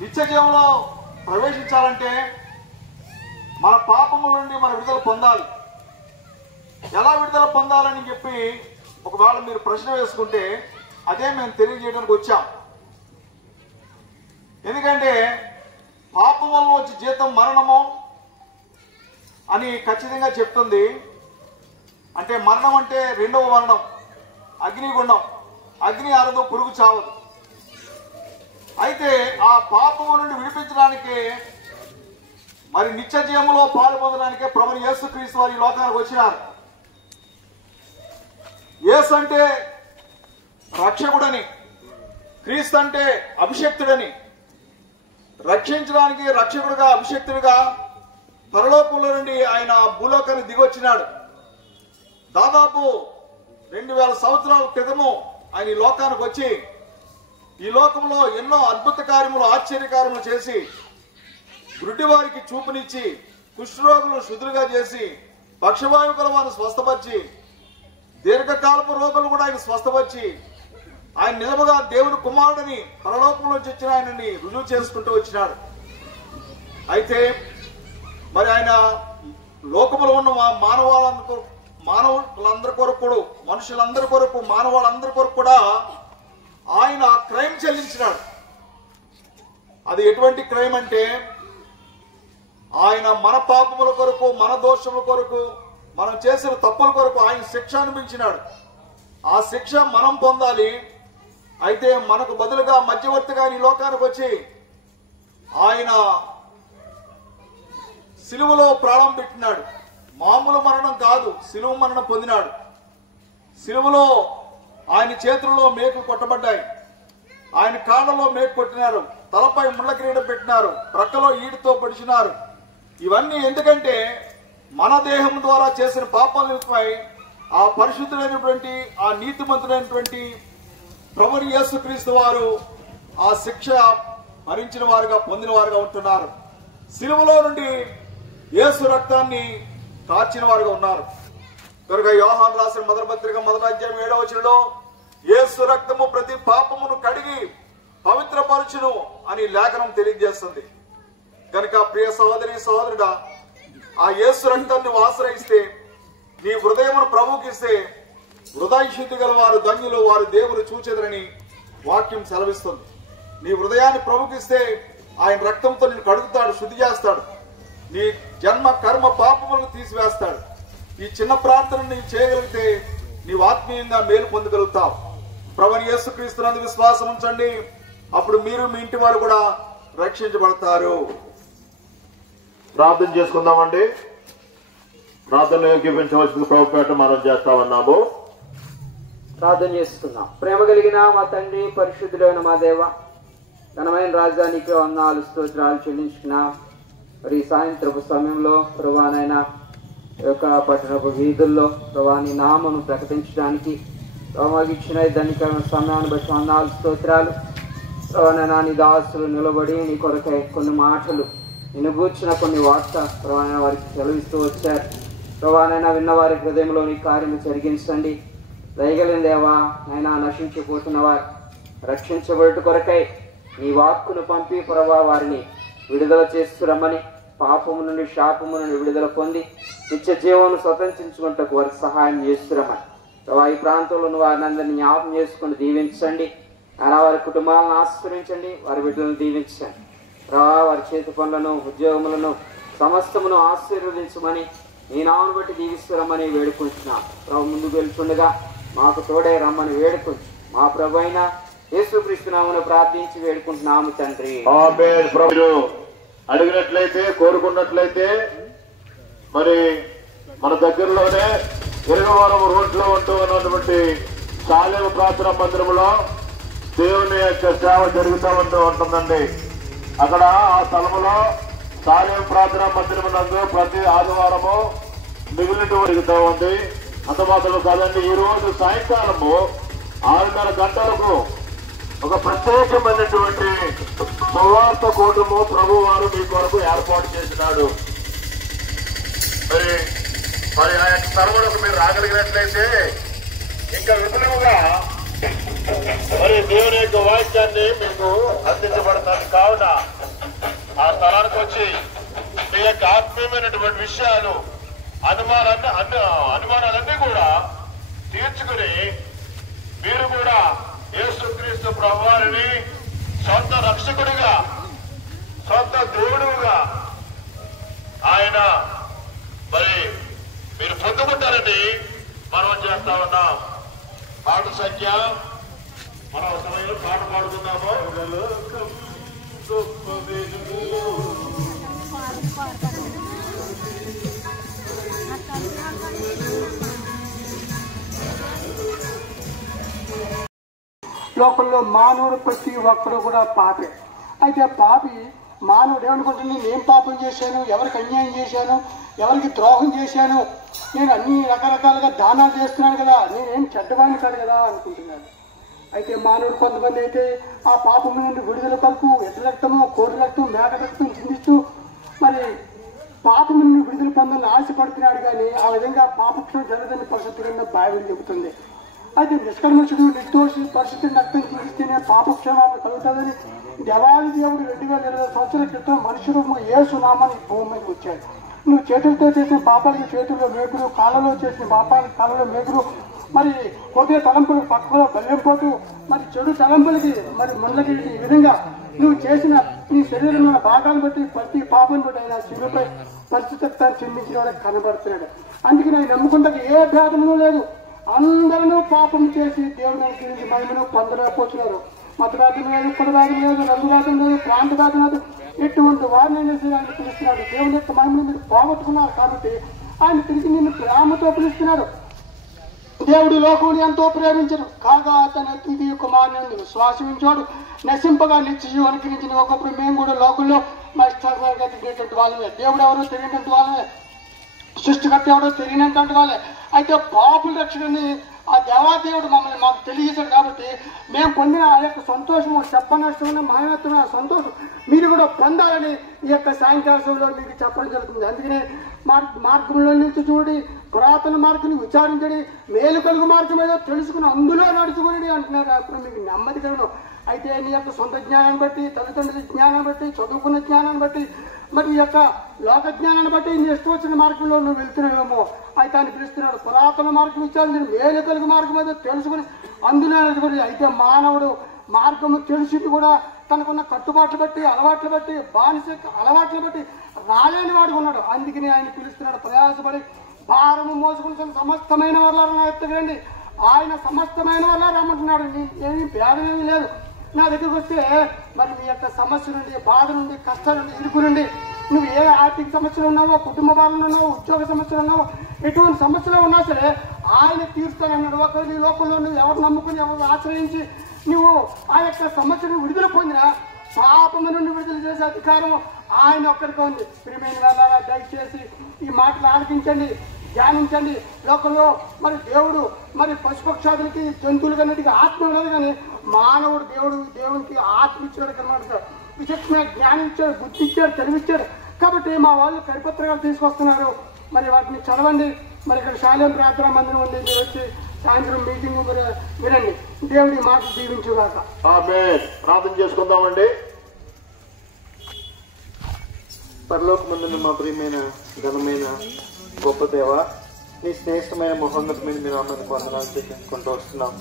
నిత్య జీవంలో ప్రవేశించాలంటే మన పాపముల నుండి మన విడుదల పొందాలి. ఎలా విడుదల పొందాలని చెప్పి ఒకవేళ మీరు ప్రశ్న వేసుకుంటే అదే మేము తెలియజేయడానికి వచ్చాం. ఎందుకంటే పాపం వల్ల వచ్చే జీతం మరణము అని ఖచ్చితంగా చెప్తుంది. అంటే మరణం అంటే రెండవ మరణం, అగ్నిగుండం. అగ్ని ఆరదు, పురుగు చావదు. అయితే ఆ పాపము నుండి విడిపించడానికి నిత్య జీవములో పాలు పొందడానికే ప్రభువు యేసుక్రీస్తు వారు ఈ లోకానికి వచ్చినారు. యేసు అంటే రక్షకుడని, క్రీస్తు అంటే అభిషక్తుడని, రక్షించడానికి రక్షకుడుగా, అభిషక్తుడిగా పరలోకంలో నుండి ఆయన భూలోకానికి దిగొచ్చినాడు. దాదాపు 2000 సంవత్సరాల క్రితము ఆయన ఈ లోకానికి వచ్చి ఈ లోకంలో ఎన్నో అద్భుత కార్యములు, ఆశ్చర్యకార్యములు చేసి గుడ్డి వారికి చూపునిచ్చి, కుష్ఠరోగులను శుద్ధులుగా చేసి, పక్షవాయువు గల వారిని స్వస్థపరిచి, దీర్ఘకాలపు రోగులు కూడా ఆయన స్వస్థపరిచి, ఆయన నిజముగా దేవుని కుమారుడిని పరలోకంలోంచి వచ్చిన ఆయనని రుజువు చేసుకుంటూ వచ్చినాడు. అయితే ఆయన లోకములో ఉన్న మానవులందరి కొరకు, మనుషులందరి కొరకు, మానవాళ్ళందరి కొరకు కూడా ఆయన క్రైమ్ చెల్లించినాడు. అది ఎటువంటి క్రైమ్ అంటే ఆయన మన పాపముల కొరకు, మన దోషముల కొరకు, మనం చేసిన తప్పుల కొరకు ఆయన శిక్ష అనిపించినాడు. ఆ శిక్ష మనం పొందాలి. అయితే మనకు బదులుగా మధ్యవర్తిగా ఈ లోకానికి వచ్చి ఆయన సిలువలో ప్రాణం పెట్టినాడు. మామూలు మరణం కాదు, సిలువ మరణం పొందినాడు. సిలువలో ఆయన చేతులలో మేకులు కొట్టబడ్డాయి, ఆయన కాళ్ళలో మేకు కొట్టినారు, తలపై ముళ్ళ కిరీటం పెట్టినారు, ప్రక్కలో ఈడితో పొడిచినారు. ఇవన్నీ ఎందుకంటే మన దేహం ద్వారా చేసిన పాపాలపై ఆ పరిశుద్ధుడైనటువంటి, ఆ నీతిమంతుడైనటువంటి ప్రభువు యేసుక్రీస్తు వారు ఆ శిక్ష భరించిన వారుగా, పొందిన వారుగా ఉంటున్నారు. సిలువలో నుండి యేసు రక్తాన్ని కార్చిన వారుగా ఉన్నారు. కనుక యోహాను రాసిన మొదటి పత్రిక 1వ అధ్యాయం 7వ వచనంలో యేసు రక్తము ప్రతి పాపమును కడిగి పవిత్రపరచును అని లేఖనం తెలియజేస్తుంది. కనుక ప్రియ సహోదరి, సహోదరుడా, ఆ యేసు రక్తాన్ని ఆశ్రయిస్తే, నీ హృదయమును ప్రభువుకి ఇస్తే, హృదయ శుద్ధి గల వారు ధన్యులు, వారు దేవుని చూచెదరని వాక్యం సెలవిస్తుంది. నీ హృదయాన్ని ప్రభువుకి ఇస్తే ఆయన రక్తంతో నిన్ను కడుగుతాడు, శుద్ధి చేస్తాడు, నీ జన్మ కర్మ పాపములను తీసివేస్తాడు. ఈ చిన్న ప్రార్థనను నీవు చేయగలిగితే నీవు ఆత్మీయంగా మేలు పొందగలుగుతావు. ప్రభువు యేసుక్రీస్తునందు విశ్వాసం ఉంచండి, అప్పుడు మీరు, మీ ఇంటి వారు కూడా రక్షించబడతారు. ప్రార్థన చేసుకుందామండి. ప్రార్థనలో ఏకీభవించవలసింది ప్రభుపేట మనం చేస్తామన్నాము. ప్రార్థన చేసుకుందాం. ప్రేమ కలిగిన మా తండ్రి, పరిశుద్ధుడైన మా దేవ, ఘనమైన రాజధానికి వందనాలు, స్తోత్రాలు చెల్లించుకున్నాం. మరి సాయంత్రపు సమయంలో ప్రభువానైనా యొక్క పట్టణపు వీధుల్లో ప్రభువాని నామను ప్రకటించడానికి మాకు ఇచ్చిన ధనికమైన సమయాన్ని బట్టి వందనాలు, స్తోత్రాలు. ప్రభువానైనా నీ దాసులు నిలబడి నీ కొరకై కొన్ని మాటలు, నిన్ను గూర్చిన కొన్ని వార్త ప్రభువానైనా వారికి సెలవిస్తూ వచ్చారు. ప్రభువానైనా విన్నవారి హృదయంలో నీ కార్యము జరిగించండి. దయగలిగిన దేవా, నైనా నశించిపోతున్నవారు రక్షించబడుట కొరకై నీ వాక్కును పంపి ప్రభా వారిని విడుదల చేస్తురమ్మని, పాపము నుండి శాపము నుండి విడుదల పొంది నిత్య జీవమును స్వతంత్రించుకుంటకు వారికి సహాయం చేస్తురమ్మని ప్రభా ఈ ప్రాంతంలో ఉన్న వారిని అందరినీ జ్ఞాపకం చేసుకుని దీవించండి. అలా వారి కుటుంబాలను ఆశీర్వదించండి, వారి బిడ్డలను దీవించండి ప్రభా. వారి చేతి పనులను ఉద్యోగములను సమస్తమును ఆశీర్వదించమని నీ నామను బట్టి దీవిస్తురమ్మని వేడుకుంటున్నాను ప్రభు. ముందుకు వెళ్తుండగా మాకు తోడే రమ్మని వేడుకుంటు మా ప్రభు అయిన యేసుక్రీస్తు నామమున ప్రార్థించి వేడుకుంటున్నాము తండ్రి. మీరు అడిగినట్లయితే కోరుకున్నట్లయితే మరి మన దగ్గరలోనే ఇరగవరం రోడ్లో ఉన్నటువంటి శాలేము ప్రార్థనా మందిరంలో దేవుని యొక్క సేవ జరుగుతూ ఉంటుందండి. అక్కడ ఆ స్థలములో శాలేము ప్రార్థనా మందిరం నందు ప్రతి ఆదివారము మిగిలిన జరుగుతూ ఉంది. అంత మాత్రం కాదండి, ఈ రోజు సాయంకాలము 6:30 గంటలకు ఒక ప్రత్యేకమైనటువంటి సువార్త కూటము ప్రభు వారు మీ కొరకు ఏర్పాటు చేసినాడు. మరి ఆయన స్థలములకు మీరు రాగలిగినట్లయితే ఇంకా విపులముగా మరి దేవుని యొక్క వాక్యాన్ని మీకు అందించబడతాను. కావున ఆ స్థలానికి వచ్చి మీ యొక్క ఆత్మీయమైనటువంటి విషయాలు అనుమానాలన్నీ కూడా తీర్చుకుని మీరు కూడా యేసుక్రీస్తు ప్రభువారిని సొంత రక్షకుడిగా, సొంత దేవుడుగా ఆయన మరి మీరు పొందుకుంటారని మనం చేస్తా ఉన్నాం. పాట సంఖ్య మనం సమయంలో పాట పాడుతున్నాము. లోకంలో మానవుడు ప్రతి ఒక్కరు కూడా పాపే. అయితే పాపి మానవుడు ఏమనుకుంటుంది, నేను పాపం చేశాను, ఎవరికి అన్యాయం చేశాను, ఎవరికి ద్రోహం చేశాను, నేను అన్ని రకరకాలుగా దానాలు చేస్తున్నాను కదా, నేనేం చెడ్డవాడిని కాదు కదా అనుకుంటున్నాను. అయితే మానవుడు కొంతమంది అయితే ఆ పాపం నుండి విడుదల కొరకు ఎడ్ల రక్తము, కోడి రక్తం, మేక రక్తం చిందిస్తూ మరి పాపం నుండి విడుదల పొందాలని ఆశపడుతున్నాడు. కానీ ఆ విధంగా పాపక్షం జరగదని పరిస్థితి కింద బైబిల్ చెబుతుంది. అయితే నిష్కర్మషుడు నిర్దోషి పరిస్థితిని రక్తం చూపిస్తేనే పాపక్షేమాన్ని కలుగుతుందని దేవాది దేవుడు 2020 సంవత్సరాల క్రితం మనుషులు యేసు నామని భూమి మీదకి వచ్చాడు. నువ్వు చేతులతో చేసిన పాపాలకి చేతుల్లో మేకులు, కాళ్ళలో చేసిన పాపాలకి కాళ్ళలో మేకులు, మరి కొద్దిగా తలంపులకు పక్కలో బల్లెంపోటు, మరి చెడు తలంపులకి మరి ముళ్ళకి, ఈ విధంగా నువ్వు చేసిన నీ శరీరంలో భాగాలను బట్టి ప్రతి పాపం బట్టి ఆయన శిలుపై పరిశుద్ధత్వాన్ని చెందించిన వాడికి కనబడుతున్నాడు. అందుకే నేను నమ్ముకుంటే ఏ భేదము లేదు, అందరూ పాపం చేసి దేవుని గురించి మహిమను పొందలేకపోతున్నారు. మతవాదం లేదు, కులవాదం లేదు, రంగువాదం లేదు, ప్రాంతవాదం లేదు, ఎటువంటి వారిని చేసి ఆయన పిలుస్తున్నాడు. దేవుని యొక్క మహిమను మీరు పోగొట్టుకున్నారు కాబట్టి ఆయన తిరిగి నిన్ను ప్రేమతో పిలుస్తున్నాడు. దేవుడు లోకముని ఎంతో ప్రేమించడు కాగా తన ద్వితీయ కుమారుని విశ్వాసించాడు నశింపగా నిత్య జీవానికి నుంచి ఒకప్పుడు మేము కూడా లోకంలో మా ఇష్టాలుగా తిరిగేటువంటి వాళ్ళమే. దేవుడు ఎవరో తెలియనటువంటి వాళ్ళమే, సృష్టికర్త ఎవడో తెలియనటువంటి వాళ్ళే. అయితే పాపుల రక్షణని ఆ దేవాదేవుడు మమ్మల్ని మాకు తెలియజేశాడు కాబట్టి మేము పొందిన ఆ యొక్క సంతోషము చెప్పనష్టమైన మహోన్నతమైన సంతోషం మీరు కూడా పొందాలని ఈ యొక్క సాయంకాల సమయంలో మీకు చెప్పడం జరుగుతుంది. అందుకనే మార్గంలో నిలిచి చూడి, పురాతన మార్గం విచారించడి, మేలు కలుగు మార్గం ఏదో తెలుసుకుని అందులో నడుచుకుని అంటున్నారు. అప్పుడు మీకు నెమ్మది కలను. అయితే నీ యొక్క సొంత జ్ఞానాన్ని బట్టి, తల్లిదండ్రుల జ్ఞానాన్ని బట్టి, చదువుకున్న జ్ఞానాన్ని బట్టి, మరి ఈ యొక్క లోక జ్ఞానాన్ని బట్టి నీ ఇష్టం వచ్చిన మార్గంలో నువ్వు వెళ్తున్నావేమో. అయితే ఆయన పిలుస్తున్నాడు, పురాతన మార్గం విచారించి మేలు కలుగు మార్గం ఏదో తెలుసుకుని అందులో నడుచుకుని. అయితే మానవుడు మార్గము తెలిసి కూడా తనకున్న కట్టుబాట్లు బట్టి, అలవాట్లు బట్టి, బానిస అలవాట్లు బట్టి రాలేని వాడు ఉన్నాడు. అందుకని ఆయన పిలుస్తున్నాడు, ప్రయాసపడి భారము మోసుకుని సమస్తమైన వాళ్ళ ఎత్తగండి. ఆయన సమస్తమైన వాళ్ళ రమ్మంటున్నాడు. ఏమీ భేదమేమీ లేదు. నా దగ్గరకు వస్తే మరి మీ యొక్క సమస్య నుండి, బాధ నుండి, కష్టం నుండి, ఇరుకు నుండి, నువ్వు ఏ ఆర్థిక సమస్యలు ఉన్నావో, కుటుంబ బాధలు ఉన్నావో, ఉద్యోగ సమస్యలు ఉన్నావో, ఎటువంటి సమస్యలు ఉన్నా సరే ఆయన తీరుస్తానన్నాడు. ఒకరు నీ లోకంలో నువ్వు ఎవరు నమ్ముకుని, ఎవరు ఆశ్రయించి నువ్వు ఆ యొక్క సమస్యను విడుదల పొందినా పాపము నుండి విడుదల చేసే అధికారం ఆయన ఒక్కడికి ఉంది. ప్రియమైన వాళ్ళ దయచేసి ఈ మాటలు ఆలకించండి, ధ్యానించండి. లోకంలో మరి దేవుడు మరి పశుపక్షాదులకి, జంతువులకన్నిటికీ ఆత్మ ఉండదు, కానీ మానవుడు దేవునికి ఆత్మ ఇచ్చాడు కనమాట. విచక్షణ జ్ఞానం ఇచ్చాడు, బుద్ధి ఇచ్చాడు, తెలివిచ్చాడు. కాబట్టి మా వాళ్ళు కరిపత్రాలు తీసుకొస్తున్నారు. మరి వాటిని చదవండి, మరి ఇక్కడ శాలేం ప్రార్థనా మందిరం ఉంది, మీరు వచ్చి సాయంత్రం మీటింగ్ వినండి. దేవుడి మాట దీవించుగాక. ఆమేన్. ప్రార్థన చేసుకుందామండి. పరలోకమందున మా ప్రియమైన ఘనమైన గొప్ప దేవ, నీ శ్రేష్టమైన మహోన్నతమైన మీ నామానికి వందనాలు చెల్లించుకుంటూ వస్తున్నాం.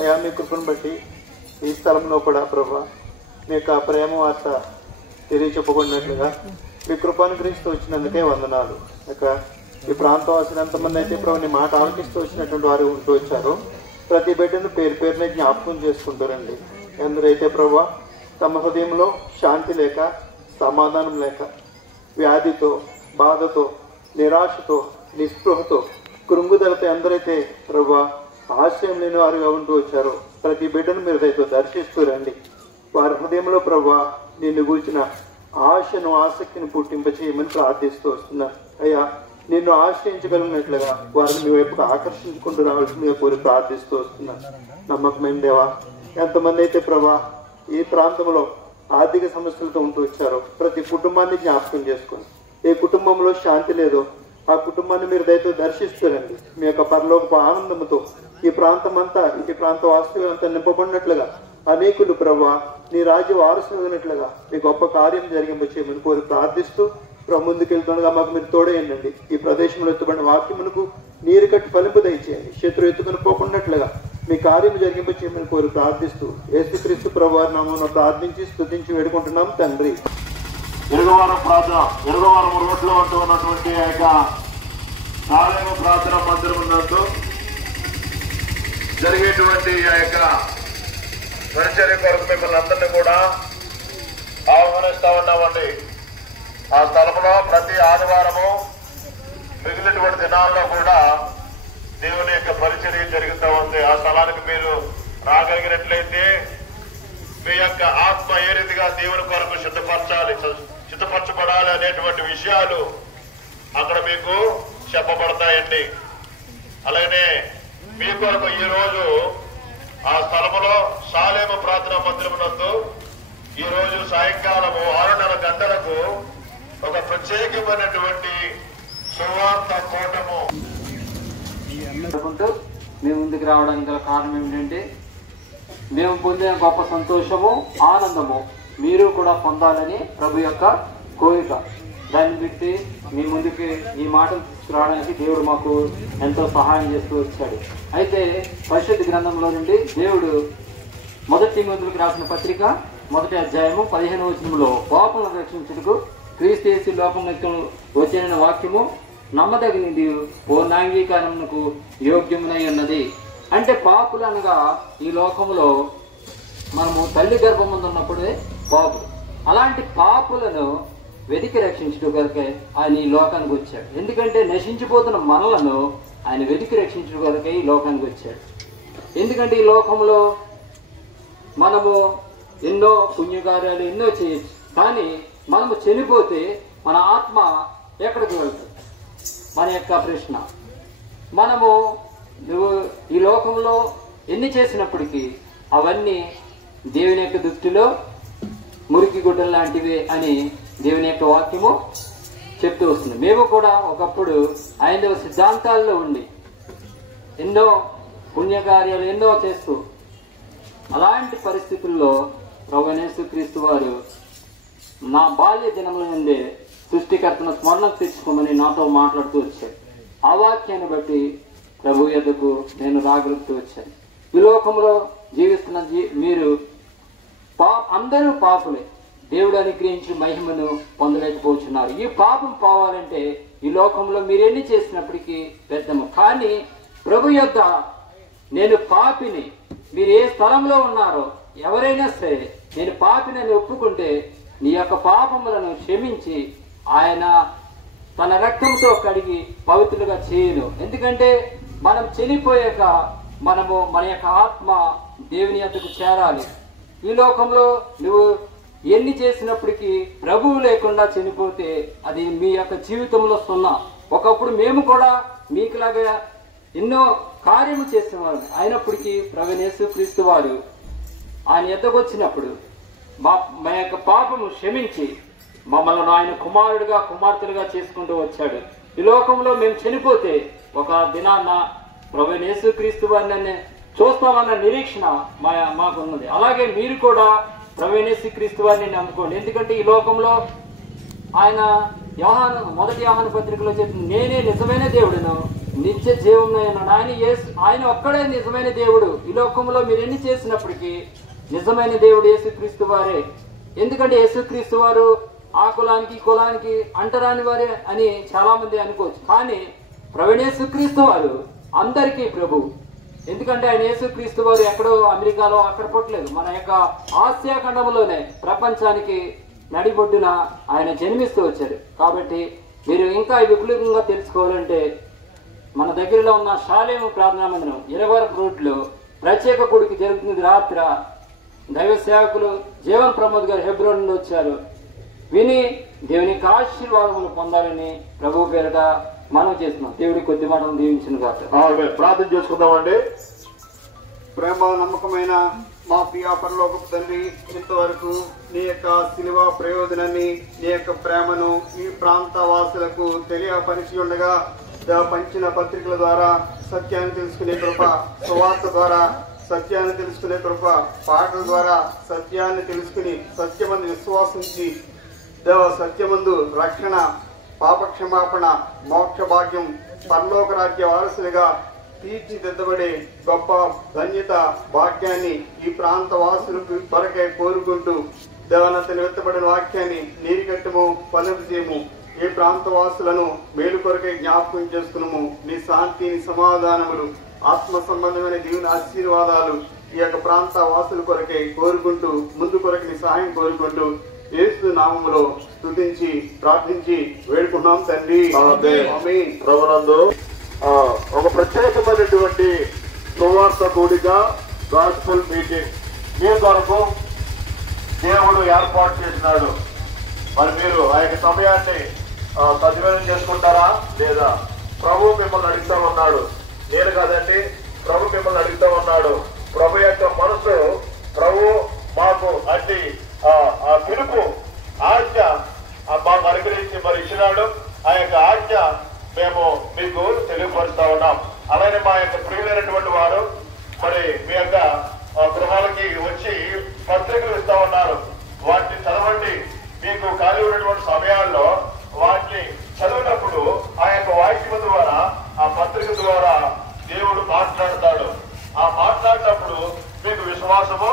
అయ్యా, మీ కృపను బట్టి ఈ స్థలంలో కూడా ప్రభా మీ యొక్క ప్రేమ వార్త తెలియచెప్పబడినట్లుగా మీ కృపానుగ్రహిస్తూ వచ్చినందుకే వందనాలు. ఇక ఈ ప్రాంతం వాసిన ఎంతమంది అయితే ప్రభు నీ మాట ఆలకిస్తూ వచ్చినటువంటి వారు ఉంటూ వచ్చారో ప్రతి బిడ్డను పేరు పేరునే జ్ఞాపకం చేసుకుంటారండి. ఎందరైతే ప్రభా తమ హృదయంలో శాంతి లేక, సమాధానం లేక, వ్యాధితో, బాధతో, నిరాశతో, నిస్పృహతో, కృంగుదలతో ఎందరైతే ప్రభా ఆశ్రయం లేని వారుగా ఉంటూ వచ్చారో ప్రతి బిడ్డను మీరు దయతో దర్శిస్తూ రండి. వారి హృదయంలో ప్రభా నిన్ను గూర్చిన ఆశను, ఆసక్తిని పుట్టింపచేయమని ప్రార్థిస్తూ వస్తున్నాను. అయ్యా, నిన్ను ఆశ్రయించగలిగినట్లుగా వారిని మీ వైపుకు ఆకర్షించుకుంటూ రావాల్సిందిగా కోరి ప్రార్థిస్తూ వస్తున్నాను. నమ్మకమైన దేవా, ఎంతమంది అయితే ప్రభా ఈ ప్రాంతంలో ఆర్థిక సమస్యలతో ఉంటూ వచ్చారో ప్రతి కుటుంబాన్ని జ్ఞాపకం చేసుకోండి. ఏ కుటుంబంలో శాంతి లేదో ఆ కుటుంబాన్ని మీరు దయతో దర్శిస్తారండి. మీ యొక్క పరలోకపు ఆనందంతో ఈ ప్రాంతం అంతా, ఈ ప్రాంత వాస్తవ్యంతా నింపబడినట్లుగా అనేకులు ప్రభా నీ రాజ్య వారసులైనట్లుగా మీ గొప్ప కార్యం జరిగింపచేయమని కోరి ప్రార్థిస్తూ ముందుకెళ్తుండగా మాకు మీరు తోడేయండి. ఈ ప్రదేశంలో ఎత్తుబడిన వాక్యమునకు నీరు కట్టి ఫలింపు దయచేయండి. శత్రు ఎత్తుకుని పోకున్నట్లుగా మీ కార్యం జరిగింపచేయమని కోరి ప్రార్థిస్తూ యేసుక్రీస్తు ప్రభువారి నామమున ప్రార్థించి స్తుతించి వేడుకుంటున్నాం తండ్రి. ఇరుగవారం ప్రార్థన, ఇరుగవారం రోడ్లో అంటూ ఉన్నటువంటి ఆ యొక్క శాలేం ప్రార్థనా మందిరం ఉన్నట్టు జరిగేటువంటి ఆ యొక్క పరిచర్య కొరకు మిమ్మల్ని అందరినీ కూడా ఆహ్వానిస్తా ఉన్నామండి. ఆ స్థలంలో ప్రతి ఆదివారము మిగిలినటువంటి దినాల్లో కూడా దేవుని యొక్క పరిచర్య జరుగుతూ ఉంది. ఆ స్థలానికి మీరు రాగలిగినట్లయితే మీ యొక్క ఆత్మ ఏ రీతిగా దేవుని కొరకు సిద్ధపరచబడాలి అనేటువంటి విషయాలు అక్కడ మీకు చెప్పబడతాయండి. అలాగనే మీ కొరకు ఈ రోజు ఆ స్థలములో శాలేం ప్రార్థనా మందిరం నందు ఈ రోజు సాయంకాలము 6:30 గంటలకు ఒక ప్రత్యేకమైనటువంటి సువార్త కూటము మేము ముందుకు రావడానికి గల కారణం ఏమిటంటే మేము పొందిన గొప్ప సంతోషము, ఆనందము మీరు కూడా పొందాలని ప్రభు యొక్క కోరిక. దాన్ని బట్టి మీ ముందుకి ఈ మాటలు తీసుకురావడానికి దేవుడు మాకు ఎంతో సహాయం చేస్తూ వచ్చాడు. అయితే పరిశుద్ధ గ్రంథంలో నుండి దేవుడు 1 తిమోతికి రాసిన పత్రిక 1వ అధ్యాయము 15వ వచనంలో పాపులను రక్షించుటకు క్రీస్తు యేసు లోకమునకు వచ్చిన వాక్యము నమ్మదగినది, పూర్ణాంగీకారమునకు యోగ్యమునై ఉన్నది. అంటే పాపులు అనగా ఈ లోకంలో మనము తల్లి గర్భం ముందు ఉన్నప్పుడే పాపులు. అలాంటి పాపులను వెతికి రక్షించడం కొరకే ఆయన ఈ లోకానికి వచ్చాడు. ఎందుకంటే నశించిపోతున్న మనలను ఆయన వెతికి రక్షించడం కొరకే ఈ లోకానికి వచ్చాడు. ఎందుకంటే ఈ లోకంలో మనము ఎన్నో పుణ్యకార్యాలు ఎన్నో చేయొచ్చు, కానీ మనము చనిపోతే మన ఆత్మ ఎక్కడికి వెళ్తుంది? మన యొక్క ప్రశ్న. మనము నువ్వు ఈ లోకంలో ఎన్ని చేసినప్పటికీ అవన్నీ దేవుని యొక్క దృష్టిలో మురికి గుడ్డలు లాంటివి అని దేవుని యొక్క వాక్యము చెప్తూ వస్తుంది. మేము కూడా ఒకప్పుడు హైందవ సిద్ధాంతాల్లో ఉండి ఎన్నో పుణ్యకార్యాలు ఎన్నో చేస్తూ అలాంటి పరిస్థితుల్లో ప్రభువైన యేసుక్రీస్తు వారు నా బాల్య దినముల నుండే సృష్టికర్తను స్మరణ తెచ్చుకోమని నాతో మాట్లాడుతూ వచ్చాడు. ఆ వాక్యాన్ని బట్టి ప్రభు యొద్దకు నేను రాగలుగుతూ వచ్చాను. ఈ లోకంలో జీవిస్తున్న మీరు అందరూ పాపులే, దేవుడు అనుగ్రహించిన మహిమను పొందలేకపోతున్నారు. ఈ పాపం పోవాలంటే ఈ లోకంలో మీరు ఎన్ని చేసినప్పటికీ పెద్దము. కానీ ప్రభు యొద్ద నేను పాపిని, మీరు ఏ స్థలంలో ఉన్నారో ఎవరైనా సరే నేను పాపినని ఒప్పుకుంటే నీ యొక్క పాపములను క్షమించి ఆయన తన రక్తంతో కడిగి పవిత్రులుగా చేయను. ఎందుకంటే మనం చనిపోయాక మనము మన యొక్క ఆత్మ దేవుని యొద్దకు చేరాలి. ఈ లోకంలో నువ్వు ఎన్ని చేసినప్పటికీ ప్రభువు లేకుండా చనిపోతే అది మీ యొక్క జీవితంలో సున్నా. ఒకప్పుడు మేము కూడా మీకులాగా ఎన్నో కార్యము చేసేవారు. అయినప్పటికీ ప్రభువైన యేసుక్రీస్తు వారు ఆయన యొద్దకు వచ్చినప్పుడు మా యొక్క పాపము క్షమించి మమ్మల్ని ఆయన కుమారుడుగా కుమార్తెలుగా చేసుకుంటూ వచ్చాడు. ఈ లోకంలో మేము చనిపోతే ఒక దినాన్న ప్రభువైన యేసుక్రీస్తు వారిని చూస్తామన్న నిరీక్షణ మాకు ఉన్నది. అలాగే మీరు కూడా ప్రభువైన యేసుక్రీస్తు వారిని నమ్ముకోండి. ఎందుకంటే ఈ లోకంలో ఆయన మొదటి యోహాను పత్రికలో చెప్తుంది, నేనే నిజమైన దేవుడును నిత్య జీవమైన ఆయన ఒక్కడే నిజమైన దేవుడు. ఈ లోకంలో మీరు ఎన్ని చేసినప్పటికీ నిజమైన దేవుడు యేసుక్రీస్తు వారే. ఎందుకంటే యేసుక్రీస్తు వారు ఆ కులానికి కులానికి అంటరాని వారే అని చాలా మంది అనుకోవచ్చు. కానీ ప్రభువైన యేసుక్రీస్తు వారు అందరికీ ప్రభు. ఎందుకంటే ఆయన యేసుక్రీస్తు వారు ఎక్కడో అమెరికాలో అక్కడ పుట్టలేదు, మన యొక్క ఆసియా ఖండంలోనే ప్రపంచానికి నడిబొడ్డున ఆయన జన్మిస్తూ వచ్చారు. కాబట్టి మీరు ఇంకా విపులంగా తెలుసుకోవాలంటే మన దగ్గరలో ఉన్న షాలేము ప్రార్థనా మందిరం 20 రోడ్లో ప్రత్యేక కూడిక జరుగుతుంది. రాత్ర దైవ సేవకులు జీవన్ ప్రమోద్ గారు హెబ్రోన్ నుండి వచ్చారు. విని దేవునికి ఆశీర్వాదములు పొందాలని ప్రభు పేరిట మనం చేస్తున్నాం. దేవుడి కొద్ది మాటలు దీవించిన కాదు ప్రార్థన చేసుకుందామండి. ప్రేమ నమ్మకమైన మా ప్రియ పరలోకపు తండ్రి, ఇంతవరకు నీ యొక్క శిలువ ప్రయోజనాన్ని, నీ యొక్క ప్రేమను ఈ ప్రాంత వాసులకు తెలియపరిచి ఉండగా పంచిన పత్రికల ద్వారా సత్యాన్ని తెలుసుకునే కృప, సువార్త ద్వారా సత్యాన్ని తెలుసుకునే కృప, పాటల ద్వారా సత్యాన్ని తెలుసుకుని సత్యమందు విశ్వాసించి సత్యమందు రక్షణ, పాపక్షమాపణ, మోక్ష భాగ్యం, పరలోక రాజ్య వారసులుగా తీర్చిదిద్దబడే గొప్ప ధన్యత భాగ్యాన్ని ఈ ప్రాంత వాసులకు కొరకే కోరుకుంటూ దేవనతను వెత్తబడిన వాక్యాన్ని నీరికట్టము, ఫలింపు చేయము. ఈ ప్రాంత వాసులను మేలు కొరకే జ్ఞాపకం చేసుకున్నాము. నీ శాంతి, నీ సమాధానములు, ఆత్మ సంబంధమైన దేవుని ఆశీర్వాదాలు ఈ యొక్క ప్రాంత వాసుల కొరకే కోరుకుంటూ ముందు కొరకు నీ సహాయం కోరుకుంటూ యేసు నామములో స్తుతించి ప్రార్థించి వేడుకున్నాం తండ్రి. ప్రభునందు ఒక ప్రత్యేకమైనటువంటి సువార్త కూడిక, గాస్పుల్ మీటింగ్ మీ కొరకు దేవుడు ఏర్పాటు చేసినాడు. మరి మీరు ఆ యొక్క సమయాన్ని సద్వినియోగం చేసుకుంటారా లేదా? ప్రభు మిమ్మల్ని అడుగుతూ ఉన్నాడు. నేను కాదండి, ప్రభు మిమ్మల్ని అడుగుతూ ఉన్నాడు. ప్రభు యొక్క మనసు ప్రభు మాకు అట్టి ఆ పిలుపు ఆజ్ఞ మాకు అనుగ్రహించి మరి ఇచ్చినాడు. ఆ యొక్క ఆజ్ఞ మేము మీకు తెలియపరుస్తా ఉన్నాం. అలానే మా యొక్క ప్రియులైనటువంటి వారు మరి మీ యొక్క గృహాలకి వచ్చి పత్రికలు ఇస్తా ఉన్నారు. వాటిని చదవండి. మీకు ఖాళీ ఉన్నటువంటి సమయాల్లో వాటిని చదివినప్పుడు ఆ యొక్క వాక్యం ద్వారా, ఆ పత్రిక ద్వారా దేవుడు మాట్లాడతాడు. ఆ మాట్లాడినప్పుడు మీకు విశ్వాసము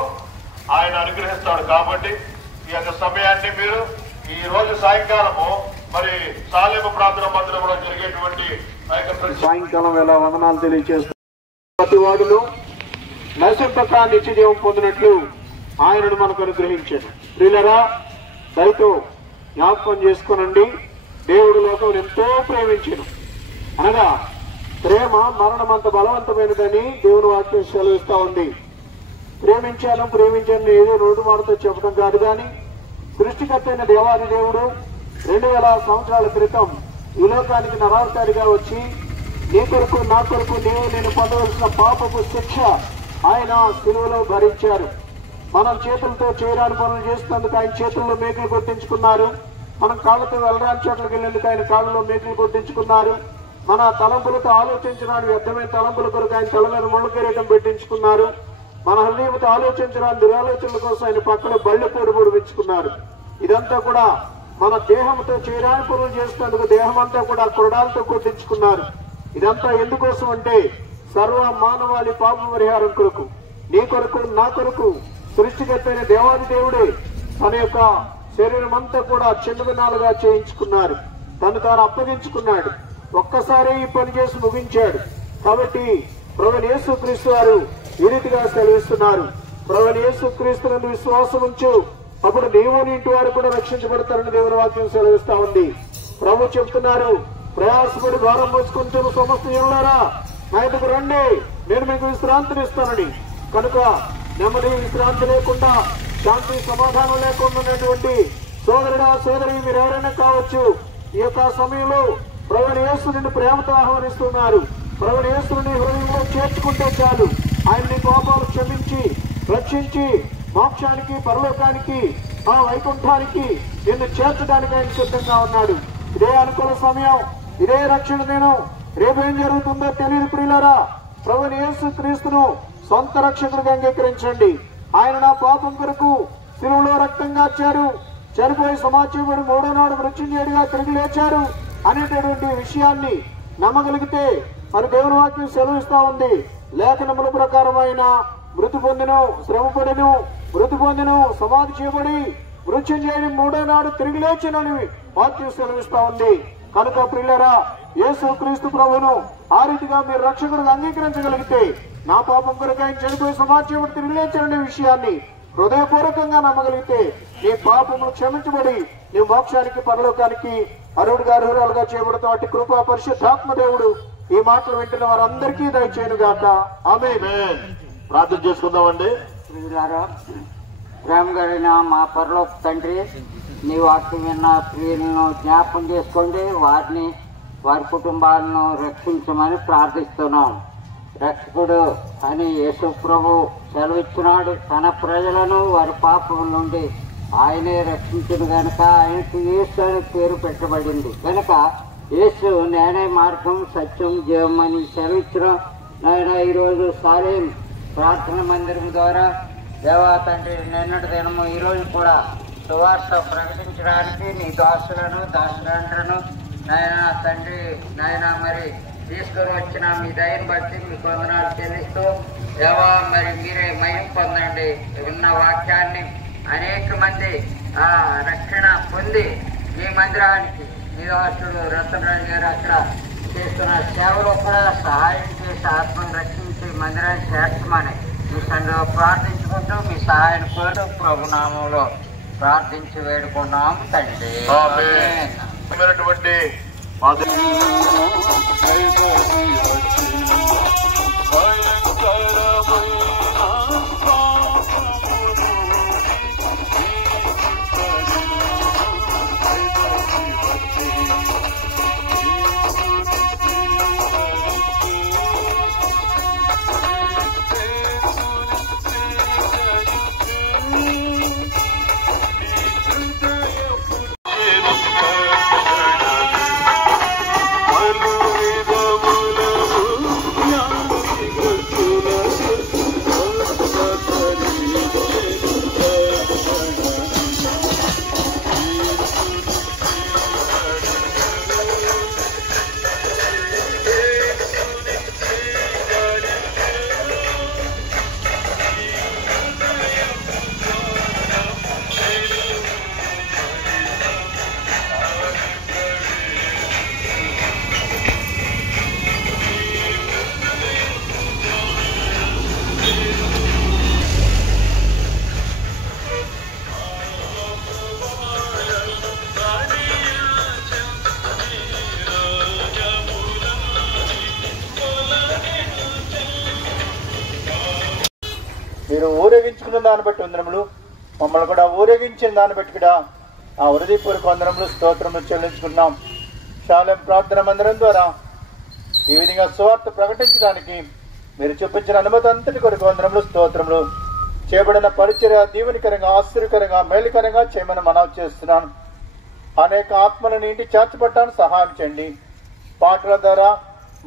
ఆయన అనుగ్రహిస్తాడు. కాబట్టి ఈ యొక్క సమయాన్ని మీరు ఈ రోజు సాయంకాలము మరి సాలేము ప్రార్థన మందిరంలో జరిగేటువంటి ఆ యొక్క సాయంకాలం వేళ వందనాలు తెలియజేస్తారు. ప్రతి వాడును నరసింపక నిత్య జీవం పొందినట్లు ఆయనను మనకు అనుగ్రహించాడు. ప్రియులరా, దయతో జ్ఞాపకం చేసుకునండి. దేవుడు లోకం ఎంతో ప్రేమించను, అనగా ప్రేమ మరణం అంత బలవంతమైనదని దేవుని వాక్యం సెలవిస్తా ఉంది. ప్రేమించాను ఏదో రోడ్డు మాటతో చెప్పడం కాదు, కానీ సృష్టికర్త అయిన దేవాది దేవుడు 2000 సంవత్సరాల క్రితం ఈ లోకానికి నరావతారిగా వచ్చి నీ కొరకు నా కొరకు నేను పొందవలసిన పాపపు శిక్ష ఆయన శిలువలో భరించారు. మనం చేతులతో చేయరాని పనులు చేస్తున్నందుకు ఆయన చేతుల్లో మేకులు కొట్టించుకున్నారు. మనం కాళ్ళతో వెళ్ళరాని చోట్లకి వెళ్ళేందుకు ఆయన కాళ్ళలో మేకులు కొట్టించుకున్నారు. మన తలంపులతో ఆలోచించడానికి వ్యర్థమైన తలంపుల కొరకు ఆయన తల మీద ముళ్ళ కిరీటం పెట్టించుకున్నారు. మన హృదయంతో ఆలోచించడానికి దురాలోచనల కోసం ఆయన పక్కన బళ్ళు పొడిపించుకున్నారు. ఇదంతా కూడా మన దేహంతో చేయరాని పనులు చేస్తున్నందుకు దేహం అంతా కూడా కొరడాలతో కొట్టించుకున్నారు. ఇదంతా ఎందుకోసం అంటే సర్వ మానవాళి పాప పరిహారం కొరకు, నీ కొరకు నా కొరకు సృష్టికర్త అయిన దేవాది దేవుడే తన యొక్క శరీరం అంతా కూడా చిన్నదినాలుగా చేయించుకున్నారు. తను తాను అప్పగించుకున్నాడు. ఒక్కసారి ఈ పని చేసి ముగించాడు. కాబట్టి ప్రభువైన యేసుక్రీస్తు వారు ఈ రీతిగా సెలవిస్తున్నారు. ప్రభువైన యేసుక్రీస్తునందు విశ్వాసం ఉంచు, అప్పుడు నీవు నీ ఇంటి వారు కూడా రక్షించబడతారని దేవుని వాక్యం సెలవిస్తా ఉంది. ప్రభు చెప్తున్నారు, ప్రయాసపడి భారం మోసుకుంటున్న సమస్త ఉన్నారా, నా ఎదుగు రండి, నేను మీకు విశ్రాంతిని ఇస్తానని. కనుక నెమ్మది విశ్రాంతి లేకుండా, శాంతి సమాధానం లేకుండా ఉన్నటువంటి సోదరుడా సోదరి మీరు ఎవరైనా కావచ్చు, ఈ యొక్క సమయంలో ప్రభువైన యేసు నిన్ను ప్రేమతో ఆహ్వానిస్తున్నారు. ప్రభువైన యేసుని హృదయంలో చేర్చుకుంటే చాలు, ఆయన నీ కోపాలు క్షమించి రక్షించి మోక్షానికి, పరలోకానికి, ఆ వైకుంఠానికి నిన్ను చేర్చడానికి ఆయన సిద్ధంగా ఉన్నాడు. ఇదే అనుకూల సమయం. ఇదే రక్షణ దినం. రేపేం జరుగుతుందో తెలియదు ప్రియులారా. ప్రభువైన యేసు క్రీస్తును సొంత రక్షకుడిగా అంగీకరించండి. ఆయన నా పాపం కొరకు శిలువలో రక్తం కార్చారు, చనిపోయి సమాజపడి మూడో నాడు మృత్యుంజయుడిగా తిరిగి లేచారు అనేటటువంటి విషయాన్ని నమ్మగలిగితే మరి దేవుని వాక్యం సెలవిస్తా ఉంది. లేఖనముల ప్రకారమైన మృతి పొందిను, శ్రమపడిను, మృతి పొందిను, సమాధి చేయబడి మృత్యుంజయుడి మూడో నాడు తిరిగి లేచినని వాక్యం సెలవిస్తా ఉంది. కనుక ప్రియులారా, యేసు క్రీస్తు ప్రభువును ఆ రీతిగా మీరు రక్షకుడిగా అంగీకరించగలిగితే, నా పాపం కొరకు ఆయన చనిపోయి సమాజపడి తిరిగి లేచారనే విషయాన్ని హృదయపూర్వకంగా నమ్మగలిగితే నీ పాపములు క్షమించబడి నీ మోక్షానికి పరలోకానికి అర్హుడుగా అర్హురాలుగా చేయబడతాం. అట్టి కృపా పరిశుద్ధాత్మ దేవుడు ఈ మాటలు వింటున్న వారందరికీ దయచేయను గాక. ఆమేన్. ప్రార్థన చేసుకుందామండి. ప్రేమ కలిగిన మా పరలోక తండ్రి, నీ వాక్యం విన్న స్త్రీలను జ్ఞాపకం చేసుకోండి, వారిని వారి కుటుంబాలను రక్షించమని ప్రార్థిస్తున్నాం. రక్షకుడు అని యేసు ప్రభు సెలవిచ్చినాడు. తన ప్రజలను వారి పాపం నుండి ఆయనే రక్షించిన గనుక ఆయనకు యేసు అనే పేరు పెట్టబడింది. కనుక యేసు నేనే మార్గం, సత్యం, జీవం అని సెలవిచ్చిన నాయన ఈరోజు సాలేం ప్రార్థన మందిరం ద్వారా దేవా తండ్రి నిన్నటి దినము ఈరోజు కూడా సువార్త ప్రకటించడానికి నీ దాసులను దాసులండ్రను నాయన తండ్రి నాయన మరి తీసుకొని వచ్చిన మీ దయను బట్టి మీ వందనాలు చెల్లిస్తూ దేవా మరి మీరే మహిమ పొందండి. ఉన్న వాక్యాన్ని అనేక మంది రక్షణ పొంది మీ మందిరానికి మీ దాసుడు రత్నరాజు గారు అక్కడ చేస్తున్న సేవలో కూడా సహాయం చేసి ఆత్మను రక్షించి మందిరాన్ని చేర్చమని మీ సంఘంలో ప్రార్థించుకుంటూ మీ సహాయం కోరుతూ ప్రభునామంలో ప్రార్థించి వేడుకున్నాం తండ్రి. మీరు ఊరేగించుకున్న దాన్ని బట్టి వందనములు, మమ్మల్ని కూడా ఊరేగించిన దాన్ని బట్టి కూడా ఆ హృదయపూర్వక వందనములు స్తోత్రములు చెల్లించుకున్నాం. శాలేం ప్రార్థన మందిరం ద్వారా ఈ విధంగా సువార్త ప్రకటించడానికి మీరు చూపించిన అనుమతి అంతటి కొరకు వందనములు స్తోత్రములు. చేయబడిన పరిచర్య దీవెనికరంగా, ఆశ్చర్యకరంగా, మేలుకరంగా చేయమని మనవి చేస్తున్నాను. అనేక ఆత్మలను ఇంటి చేర్చబట్టానికి సహాయం చేయండి. పాటల ద్వారా,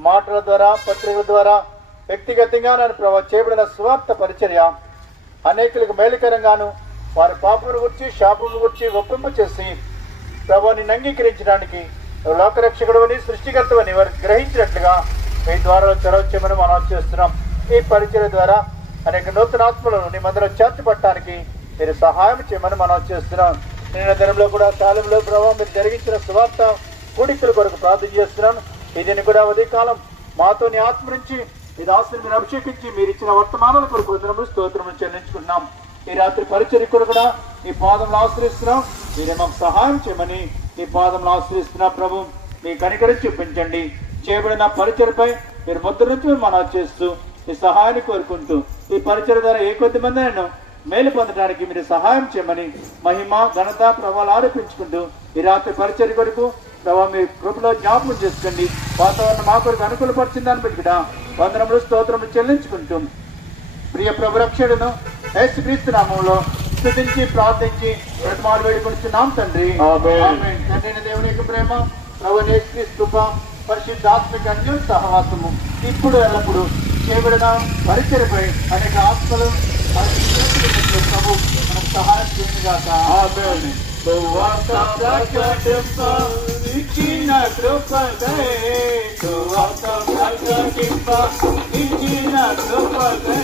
మాటల ద్వారా, పత్రికల ద్వారా, వ్యక్తిగతంగా నన్ను ప్రభావ చేయబడిన స్వార్థ పరిచర్య అనేకులకు మేలుకరంగాను, వారి పాపమును గురించి, శాపమును గురించి ఒప్పింప చేసి ప్రభావ నిన్ను అంగీకరించడానికి లోకరక్షకుడు సృష్టికర్తవని వారు గ్రహించినట్లుగా మీ ద్వారా చొరవచ్చేమని మనం చేస్తున్నాం. ఈ పరిచర్య ద్వారా అనేక నూతన ఆత్మలను నీ మందిరం చేర్చబట్టడానికి మీరు సహాయం చేయమని మనం చేస్తున్నాం. నిన్న దినంలో కూడా శాలంలో ప్రభావ మీరు జరిగించిన సువార్త కూడికల కొరకు ప్రార్థన చేస్తున్నాను. ఇది కూడా ఉదయకాలం మాతో నీ ఆత్మ నుంచి ఈ దాసుని మీరు అభిషేకించి మీరు ఇచ్చిన వర్తమానాల కొరకు వందనములు స్తోత్రములు చెల్లించుకున్నాం. ఈ రాత్రి పరిచర్య కూడా ఈ పాదంలో ఆశ్రయిస్తున్నాం. మీరే మాకు సహాయం చేయమని ఈ పాదంలో ఆశ్రయిస్తున్నా. ప్రభు మీ కనికరం చూపించండి. చేయబడిన పరిచర్పై మీరు ముద్ర నుంచి మనం చేస్తూ ఈ సహాయాన్ని కోరుకుంటూ ఈ పరిచర్య ద్వారా ఏ కొద్ది మంది నేను మేలు పొందడానికి మీరు సహాయం చేయమని మహిమ ఘనత ప్రభావాలు ఆరోపించుకుంటూ ఈ రాత్రి పరిచర్య కొరకు ప్రభావ మీ కృపలో జ్ఞాపకం చేసుకోండి. వాతావరణం మా కొరకు అనుకూలపరిచిన దాన్ని బట్టి కూడా వందనములు స్తోత్రములు చెల్లించుకుంటూ ప్రియ ప్రభు రక్షకుడును యేసుక్రీస్తు నామములో స్తుతించి ప్రార్థించి ప్రతిమాలు వేడుకొనిచున్నాం తండ్రి. ఆమేన్. తండ్రి దేవుని యొక్క ప్రేమ, ప్రభునేశ్వరి కృప పరిశుద్ధాత్మక అన్యోన్య సహవాసము ఇప్పుడు ఎల్లప్పుడు చేయబడదాం. పరిచయపై అనేక ఆత్మలు ప్రభు మనకు సహాయం చేయనుగాక. ఇచ్చిన కృపదే ఇచ్చిన కృపదే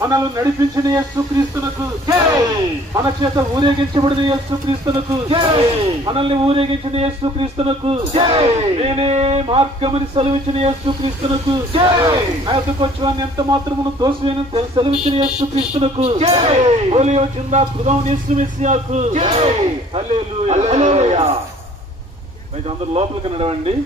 మనల్ని నడిపించిన యేసుక్రీస్తునకు, మన చేత ఊరేగించబడిన యేసుక్రీస్తునకు, మనల్ని ఊరేగించిన యేసుక్రీస్తునకు, నేనే మార్గమని సెలవిచ్చిన యేసుక్రీస్తునకు, నాయకొచ్చువాన్ని ఎంత మాత్రమును దోషమైన సెలవిచ్చిన యేసుక్రీస్తునకు, హోలియో జిందా ఖుదాం యేసు మెస్సియాకు. హల్లెలూయా. అందరూ లోపలికి నడవండి.